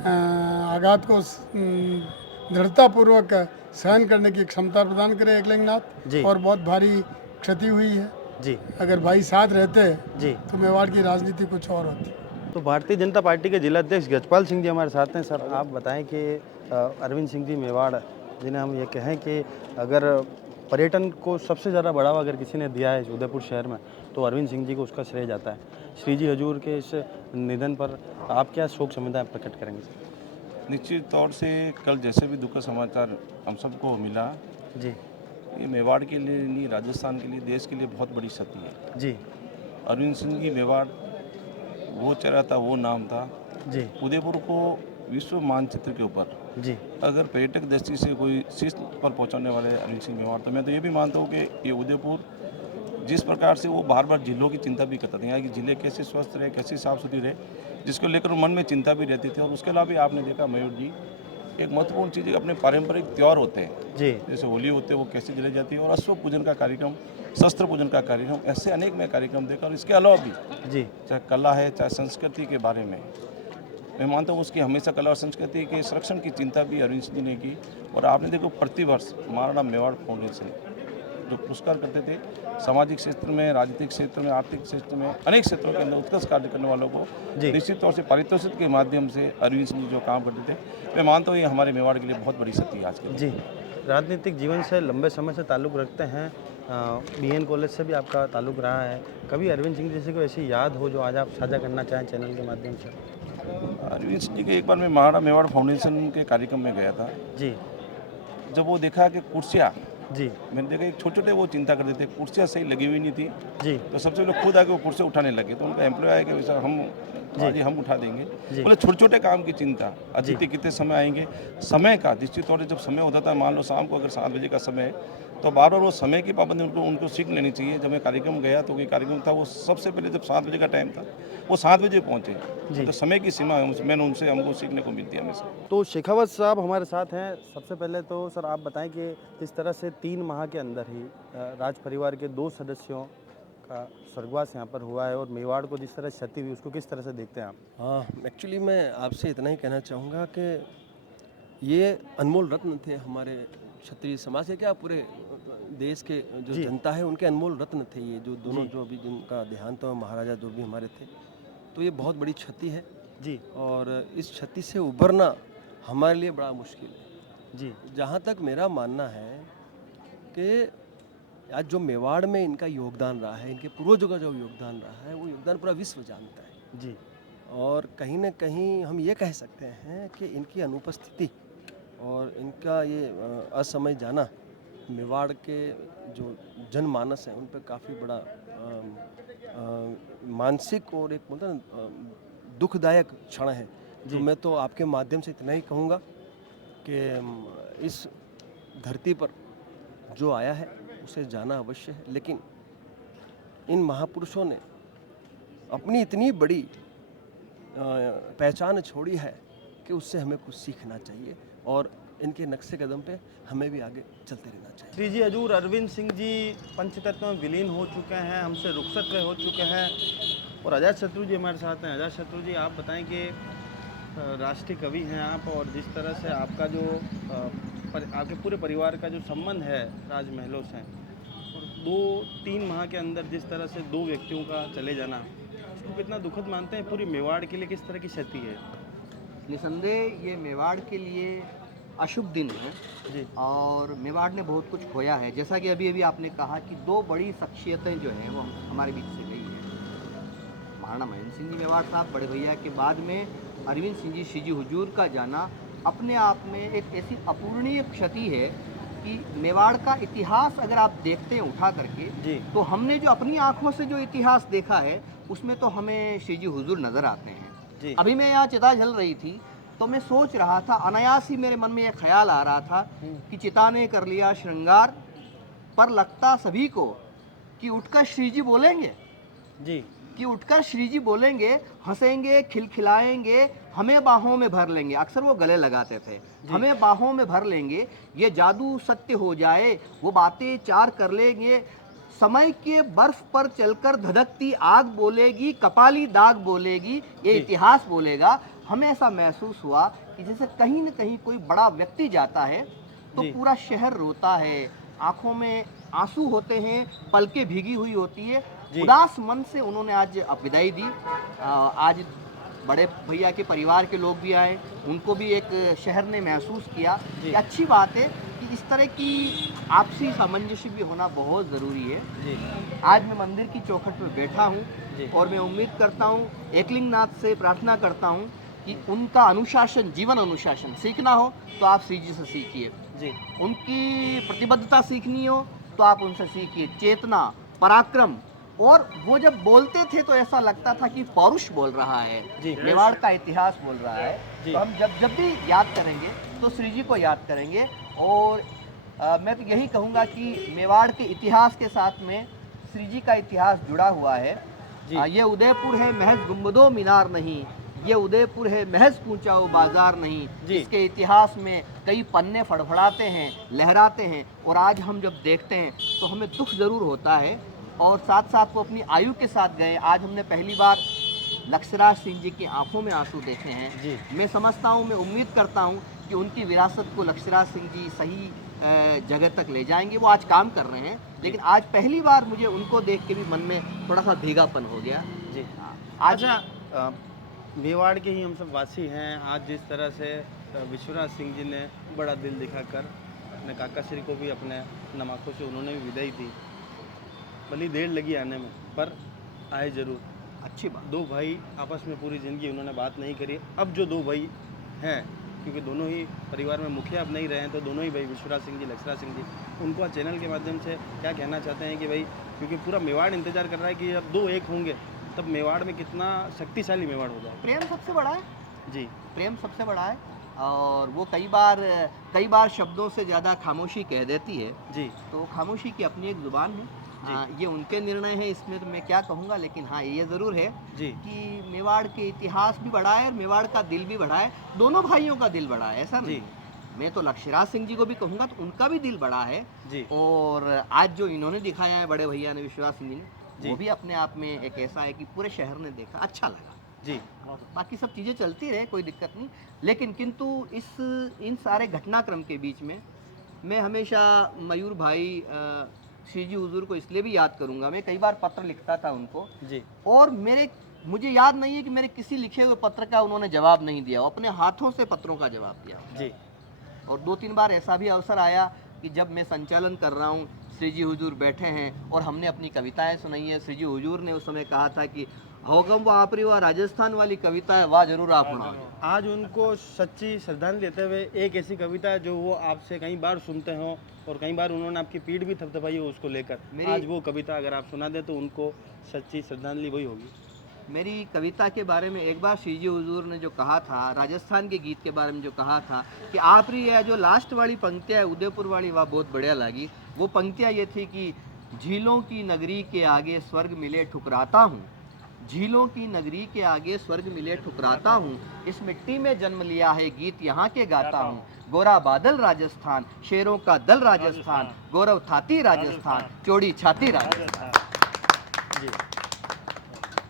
आघात को दृढ़तापूर्वक सहन करने की क्षमता प्रदान करे एकलिंगनाथ, और बहुत भारी क्षति हुई है जी। अगर भाई साथ रहते जी तो मेवाड़ की राजनीति कुछ और होती। तो भारतीय जनता पार्टी के जिला अध्यक्ष गजपाल सिंह जी हमारे साथ हैं। सर आप बताएं कि अरविंद सिंह जी मेवाड़ जिन्हें हम ये कहें कि अगर पर्यटन को सबसे ज़्यादा बढ़ावा अगर किसी ने दिया है उदयपुर शहर में तो अरविंद सिंह जी को उसका श्रेय जाता है। श्री जी हजूर के इस निधन पर आप क्या शोक संवेदना प्रकट करेंगे? निश्चित तौर से कल जैसे भी दुखद समाचार हम सबको मिला जी, ये मेवाड़ के लिए नहीं, राजस्थान के लिए, देश के लिए बहुत बड़ी क्षति है जी। अरविंद सिंह जी मेवाड़ वो चेहरा था, वो नाम था जी। उदयपुर को विश्व मानचित्र के ऊपर जी अगर पर्यटक दृष्टि से कोई शीर्ष पर पहुंचाने वाले अरविंद सिंह मेवाड़, तो मैं तो ये भी मानता हूँ कि ये उदयपुर जिस प्रकार से वो बार बार जिलों की चिंता भी करता था, यहाँ की जिले कैसे स्वस्थ रहे, कैसे साफ सुथरी रहे, जिसको लेकर मन में चिंता भी रहती थी। और उसके अलावा भी आपने देखा मयूर जी, एक महत्वपूर्ण चीज़ है, अपने पारंपरिक त्यौहार होते हैं जी, जैसे होली होते हैं वो कैसे जले जाती है, और अश्व पूजन का कार्यक्रम, शस्त्र पूजन का कार्यक्रम, ऐसे अनेक में कार्यक्रम देखा। और इसके अलावा भी जी, चाहे कला है, चाहे संस्कृति के बारे में मैं मानता हूँ उसकी हमेशा कला और संस्कृति के संरक्षण की चिंता भी अरविंद सिंह जी ने की। और आपने देखो प्रतिवर्ष महाराणा मेवाड़ फाउंडेशन जो पुरस्कार करते थे सामाजिक क्षेत्र में, राजनीतिक क्षेत्र में, आर्थिक क्षेत्र में, अनेक क्षेत्रों के अंदर उत्कृष्ट कार्य करने वालों को निश्चित तौर से पारितोषिक के माध्यम से अरविंद सिंह जी जो काम करते थे, मैं मानता हूँ ये हमारे मेवाड़ के लिए बहुत बड़ी क्षति है आज के जी। राजनीतिक जीवन से लंबे समय से ताल्लुक़ रखते हैं, बीएन कॉलेज से भी आपका ताल्लुक़ रहा है, कभी अरविंद सिंह जी से कोई ऐसी याद हो जो आज आप साझा करना चाहें चैनल के माध्यम से? अरविंद सिंह जी के एक बार मैं महाराणा मेवाड़ फाउंडेशन के कार्यक्रम में गया था जी। जब वो देखा कि कुर्सियाँ जी, मैंने देखा एक छोटे छोटे वो चिंता करते थे, कुर्सियाँ सही लगी हुई नहीं थी जी, तो सबसे पहले खुद आके वो कुर्सी उठाने लगे। तो उनका एम्प्लॉय आया कि वैसा हम उठा देंगे। बोले छोटे छोटे काम की चिंता, अतिथि कितने समय आएंगे, समय का निश्चित तौर से जब समय होता था, मान लो शाम को अगर 7 बजे का समय है तो बार बार वो समय की पाबंदी उनको सीख लेनी चाहिए। जब मैं कार्यक्रम गया तो कोई कार्यक्रम था, वो सबसे पहले जब 7 बजे का टाइम था वो 7 बजे पहुँचे। तो समय की सीमा है, मैंने उनसे हमको सीखने को मिलती है हमेशा। तो शेखावत साहब हमारे साथ हैं। सबसे पहले तो सर आप बताएं कि किस तरह से 3 माह के अंदर ही राज परिवार के 2 सदस्यों का स्वर्गवास यहाँ पर हुआ है और मेवाड़ को जिस तरह क्षति हुई उसको किस तरह से देखते हैं आप? हाँ, एक्चुअली मैं आपसे इतना ही कहना चाहूँगा कि ये अनमोल रत्न थे हमारे क्षत्रिय समाज के, क्या पूरे देश के जो जनता है उनके अनमोल रत्न थे ये जो दोनों, जो अभी जिनका देहांत हुआ, महाराजा जो भी हमारे थे, तो ये बहुत बड़ी क्षति है जी। और इस क्षति से उभरना हमारे लिए बड़ा मुश्किल है जी। जहाँ तक मेरा मानना है कि आज जो मेवाड़ में इनका योगदान रहा है, इनके पूर्वजों का जो योगदान रहा है, वो योगदान पूरा विश्व जानता है जी। और कहीं ना कहीं हम ये कह सकते हैं कि इनकी अनुपस्थिति और इनका ये असमय जाना मेवाड़ के जो जनमानस हैं उन पर काफ़ी बड़ा मानसिक और एक मतलब दुखदायक क्षण है। जो मैं तो आपके माध्यम से इतना ही कहूँगा कि इस धरती पर जो आया है उसे जाना अवश्य है, लेकिन इन महापुरुषों ने अपनी इतनी बड़ी पहचान छोड़ी है कि उससे हमें कुछ सीखना चाहिए और इनके नक्शे कदम पे हमें भी आगे चलते रहना चाहिए। श्री जी हजूर अरविंद सिंह जी पंचतत्व में विलीन हो चुके हैं, हमसे रुखसत हो चुके हैं और अजात शत्रु जी हमारे साथ हैं। अजात शत्रु जी, आप बताएं कि राष्ट्रीय कवि हैं आप, और जिस तरह से आपका जो आपके पूरे परिवार का जो संबंध है राजमहलों से, 2-3 माह के अंदर जिस तरह से 2 व्यक्तियों का चले जाना, उसको कितना दुखद मानते हैं? पूरी मेवाड़ के लिए किस तरह की क्षति है? निसंदेह ये मेवाड़ के लिए अशुभ दिन है जी, और मेवाड़ ने बहुत कुछ खोया है। जैसा कि अभी आपने कहा कि 2 बड़ी शख्सियतें जो हैं वो हमारे बीच से गई हैं। महाराणा महेंद्र सिंह जी मेवाड़ साहब, बड़े भैया के बाद में अरविंद सिंह जी श्री जी हुजूर का जाना अपने आप में एक ऐसी अपूरणीय क्षति है कि मेवाड़ का इतिहास अगर आप देखते हैं उठा करके जी, तो हमने जो अपनी आँखों से जो इतिहास देखा है उसमें तो हमें श्री जी हुजूर नज़र आते हैं जी। अभी मैं यहाँ चिता जल रही थी तो मैं सोच रहा था, अनायास ही मेरे मन में एक ख्याल आ रहा था कि चिता ने कर लिया श्रृंगार, पर लगता सभी को कि उठकर श्री जी बोलेंगे जी, कि उठकर श्री जी बोलेंगे, हंसेंगे, खिलखिलाएंगे, हमें बाहों में भर लेंगे। अक्सर वो गले लगाते थे, हमें बाहों में भर लेंगे, ये जादू सत्य हो जाए, वो बातें चार कर लेंगे, समय के बर्फ पर चलकर धधकती आग बोलेगी, कपाली दाग बोलेगी, ये इतिहास बोलेगा। हमें ऐसा महसूस हुआ कि जैसे कहीं न कहीं कोई बड़ा व्यक्ति जाता है तो पूरा शहर रोता है, आंखों में आंसू होते हैं, पलकें भीगी हुई होती है। उदास मन से उन्होंने आज विदाई दी। आज बड़े भैया के परिवार के लोग भी आए, उनको भी एक शहर ने महसूस किया कि अच्छी बात है कि इस तरह की आपसी सामंजस्य भी होना बहुत ज़रूरी है। आज मैं मंदिर की चौखट पर बैठा हूँ और मैं उम्मीद करता हूँ, एकलिंगनाथ से प्रार्थना करता हूँ कि उनका अनुशासन, जीवन अनुशासन सीखना हो तो आप श्री जी से सीखिए जी, उनकी प्रतिबद्धता सीखनी हो तो आप उनसे सीखिए, चेतना, पराक्रम। और वो जब बोलते थे तो ऐसा लगता था कि पौरुष बोल रहा है, मेवाड़ का इतिहास बोल रहा है। तो हम जब भी याद करेंगे तो श्री जी को याद करेंगे। और मैं तो यही कहूँगा कि मेवाड़ के इतिहास के साथ में श्री जी का इतिहास जुड़ा हुआ है। ये उदयपुर है महज गुंबदो मीनार नहीं, ये उदयपुर है महज पूंचाओ बाजार नहीं, इसके इतिहास में कई पन्ने फड़फड़ाते हैं, लहराते हैं। और आज हम जब देखते हैं तो हमें दुख ज़रूर होता है, और साथ साथ वो अपनी आयु के साथ गए। आज हमने पहली बार लक्ष्यराज सिंह जी की आंखों में आंसू देखे हैं। मैं समझता हूँ, मैं उम्मीद करता हूँ कि उनकी विरासत को लक्ष्यराज सिंह जी सही जगह तक ले जाएंगे। वो आज काम कर रहे हैं, लेकिन आज पहली बार मुझे उनको देख के भी मन में थोड़ा सा भीगापन हो गया जी। आज मेवाड़ के ही हम सब वासी हैं। आज जिस तरह से विश्वनाथ सिंह जी ने बड़ा दिल दिखाकर अपने काका श्री को भी अपने नमाखों से उन्होंने भी विदाई दी, भली देर लगी आने में, पर आए जरूर। अच्छी बात। 2 भाई आपस में पूरी ज़िंदगी उन्होंने बात नहीं करी। अब जो 2 भाई हैं, क्योंकि दोनों ही परिवार में मुखिया अब नहीं रहे हैं, तो दोनों ही भाई विश्वराज सिंह जी, लक्ष्यराज सिंह जी, उनको चैनल के माध्यम से क्या कहना चाहते हैं कि भाई, क्योंकि पूरा मेवाड़ इंतजार कर रहा है कि जब 2 एक होंगे तब मेवाड़ में कितना शक्तिशाली मेवाड़ हो जाए। प्रेम सबसे बड़ा है जी, प्रेम सबसे बड़ा है। और वो कई बार शब्दों से ज़्यादा खामोशी कह देती है जी। तो खामोशी की अपनी एक ज़ुबान है। ये उनके निर्णय है, इसमें तो मैं क्या कहूँगा, लेकिन हाँ ये ज़रूर है जी कि मेवाड़ के इतिहास भी बढ़ा है और मेवाड़ का दिल भी बढ़ा है। दोनों भाइयों का दिल बढ़ा है, ऐसा नहीं। मैं तो लक्ष्यराज सिंह जी को भी कहूँगा तो उनका भी दिल बढ़ा है जी। और आज जो इन्होंने दिखाया है बड़े भैया ने, विश्वनाथ सिंह जी ने, वो भी अपने आप में एक ऐसा है कि पूरे शहर ने देखा, अच्छा लगा जी। बाकी सब चीज़ें चलती रहे, कोई दिक्कत नहीं, लेकिन किंतु इन सारे घटनाक्रम के बीच में मैं हमेशा मयूर भाई श्री जी हुजूर को इसलिए भी याद करूंगा। मैं कई बार पत्र लिखता था उनको जी, और मुझे याद नहीं है कि मेरे किसी लिखे हुए पत्र का उन्होंने जवाब नहीं दिया, वो अपने हाथों से पत्रों का जवाब दिया जी। और 2-3 बार ऐसा भी अवसर आया कि जब मैं संचालन कर रहा हूँ, श्री जी हुजूर बैठे हैं और हमने अपनी कविताएं सुनाई है। श्री जी हुजूर ने उस समय कहा था कि होगम वापरी व राजस्थान वाली कविता है, वाह जरूर आप सुनाओ। आज उनको सच्ची श्रद्धांजलि देते हुए एक ऐसी कविता है जो वो आपसे कई बार सुनते हो और कई बार उन्होंने आपकी पीठ भी थपथपाई हो उसको लेकर, आज वो कविता अगर आप सुना दें तो उनको सच्ची श्रद्धांजलि वही होगी। मेरी कविता के बारे में एक बार श्री जी हुजूर ने जो कहा था, राजस्थान के गीत के बारे में जो कहा था कि आपरी यह जो लास्ट वाली पंक्तियाँ है उदयपुर वाली, वह बहुत बढ़िया लगी। वो पंक्तियाँ ये थी कि झीलों की नगरी के आगे स्वर्ग मिले ठुकराता हूँ, झीलों की नगरी के आगे स्वर्ग मिले ठुकराता हूँ, इस मिट्टी में जन्म लिया है गीत यहाँ के गाता हूँ। गोरा बादल राजस्थान, शेरों का दल राजस्थान, गौरव थाती राजस्थान, चौड़ी छाती राजस्थान। जी,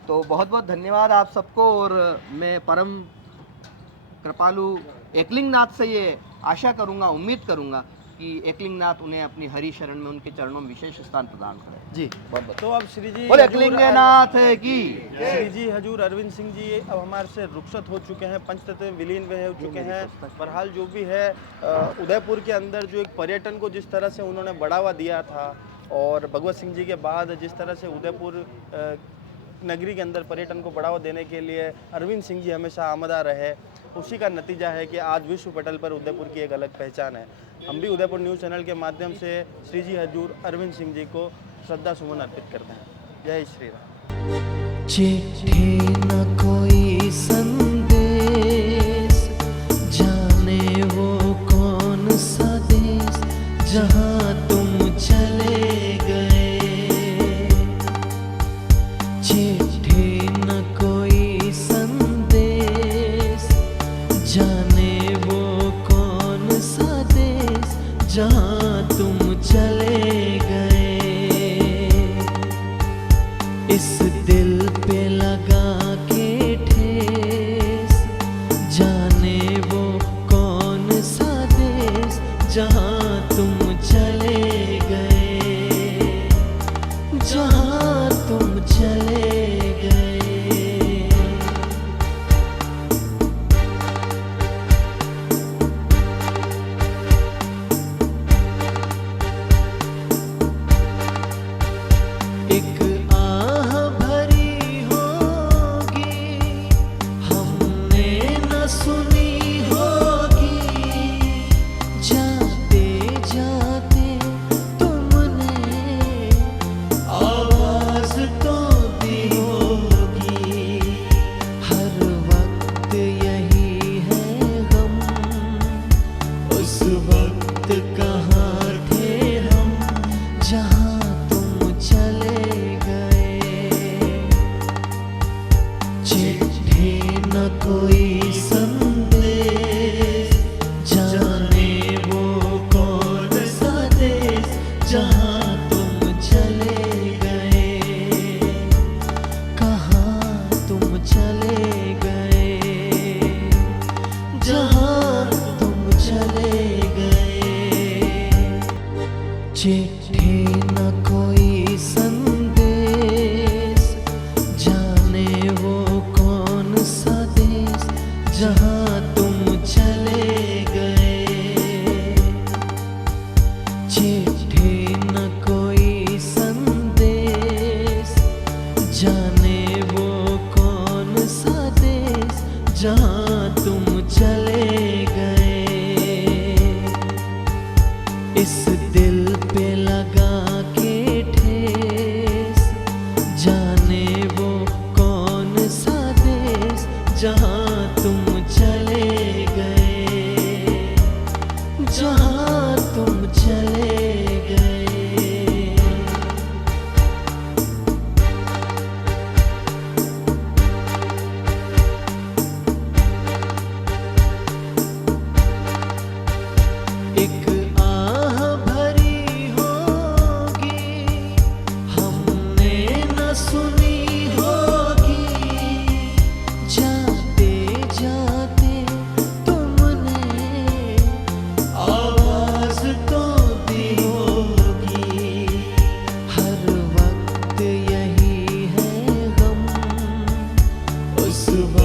तो बहुत बहुत धन्यवाद आप सबको। और मैं परम कृपालु एकलिंगनाथ से ये आशा करूँगा, उम्मीद करूँगा कि एकलिंगनाथ उन्हें अपनी हरि शरण में, उनके चरणों में विशेष स्थान प्रदान करें। जी, तो अब श्री जी बोले एकलिंगनाथ की श्री जी हजूर अरविंद सिंह जी अब हमारे से रुखसत हो चुके हैं, पंचतत्व में विलीन हो चुके हैं। बहरहाल जो भी है, उदयपुर के अंदर जो एक पर्यटन को जिस तरह से उन्होंने बढ़ावा दिया था और भगवत सिंह जी के बाद जिस तरह से उदयपुर नगरी के अंदर पर्यटन को बढ़ावा देने के लिए अरविंद सिंह जी हमेशा आमदा रहे, उसी का नतीजा है कि आज विश्व पटल पर उदयपुर की एक अलग पहचान है। हम भी उदयपुर न्यूज़ चैनल के माध्यम से श्री जी हजूर अरविंद सिंह जी को श्रद्धा सुमन अर्पित करते हैं। जय श्री राम। चिट्ठी न कोई संदेश, जाने वो कौन सा देश जहाँ तुम चले गए। चिट्ठी न कोई संदेश, जाने वो कौन सा देश जहाँ तुम चले गए। इस दिल पे लगा के ठेस, जाने वो कौन सा देश जहाँ तुम चले गए, जहाँ तुम चले गए। एक आह भरी होगी, हमने न सुनी होगी, जाते जाते तुमने आवाज तो दी होगी। हर वक्त यही है गम, उस वक्त कहाँ थे हम जहाँ तुम चले गए। चिट्ठी न कोई संदेश, जाने वो कौन सा देश जहाँ तुम चले गए, कहाँ तुम चले गए, जहाँ तुम चले गए। चिट्ठी न कोई संदेश, जाने वो कौन सा देश जहाँ तुम चले गए। चिट्ठी न कोई संदेश, जाने वो कौन सा देश जहाँ तुम चले गए। इस दिल पे लगा के ठेस, जाने वो कौन सा देश जहाँ तुम चले गए, जहाँ तुम चले गए। एक आह भरी होगी, हमने न सुनी होगी, जाते जाते तुमने आवाज तो दी होगी। हर वक्त यही है गम, उस वक्त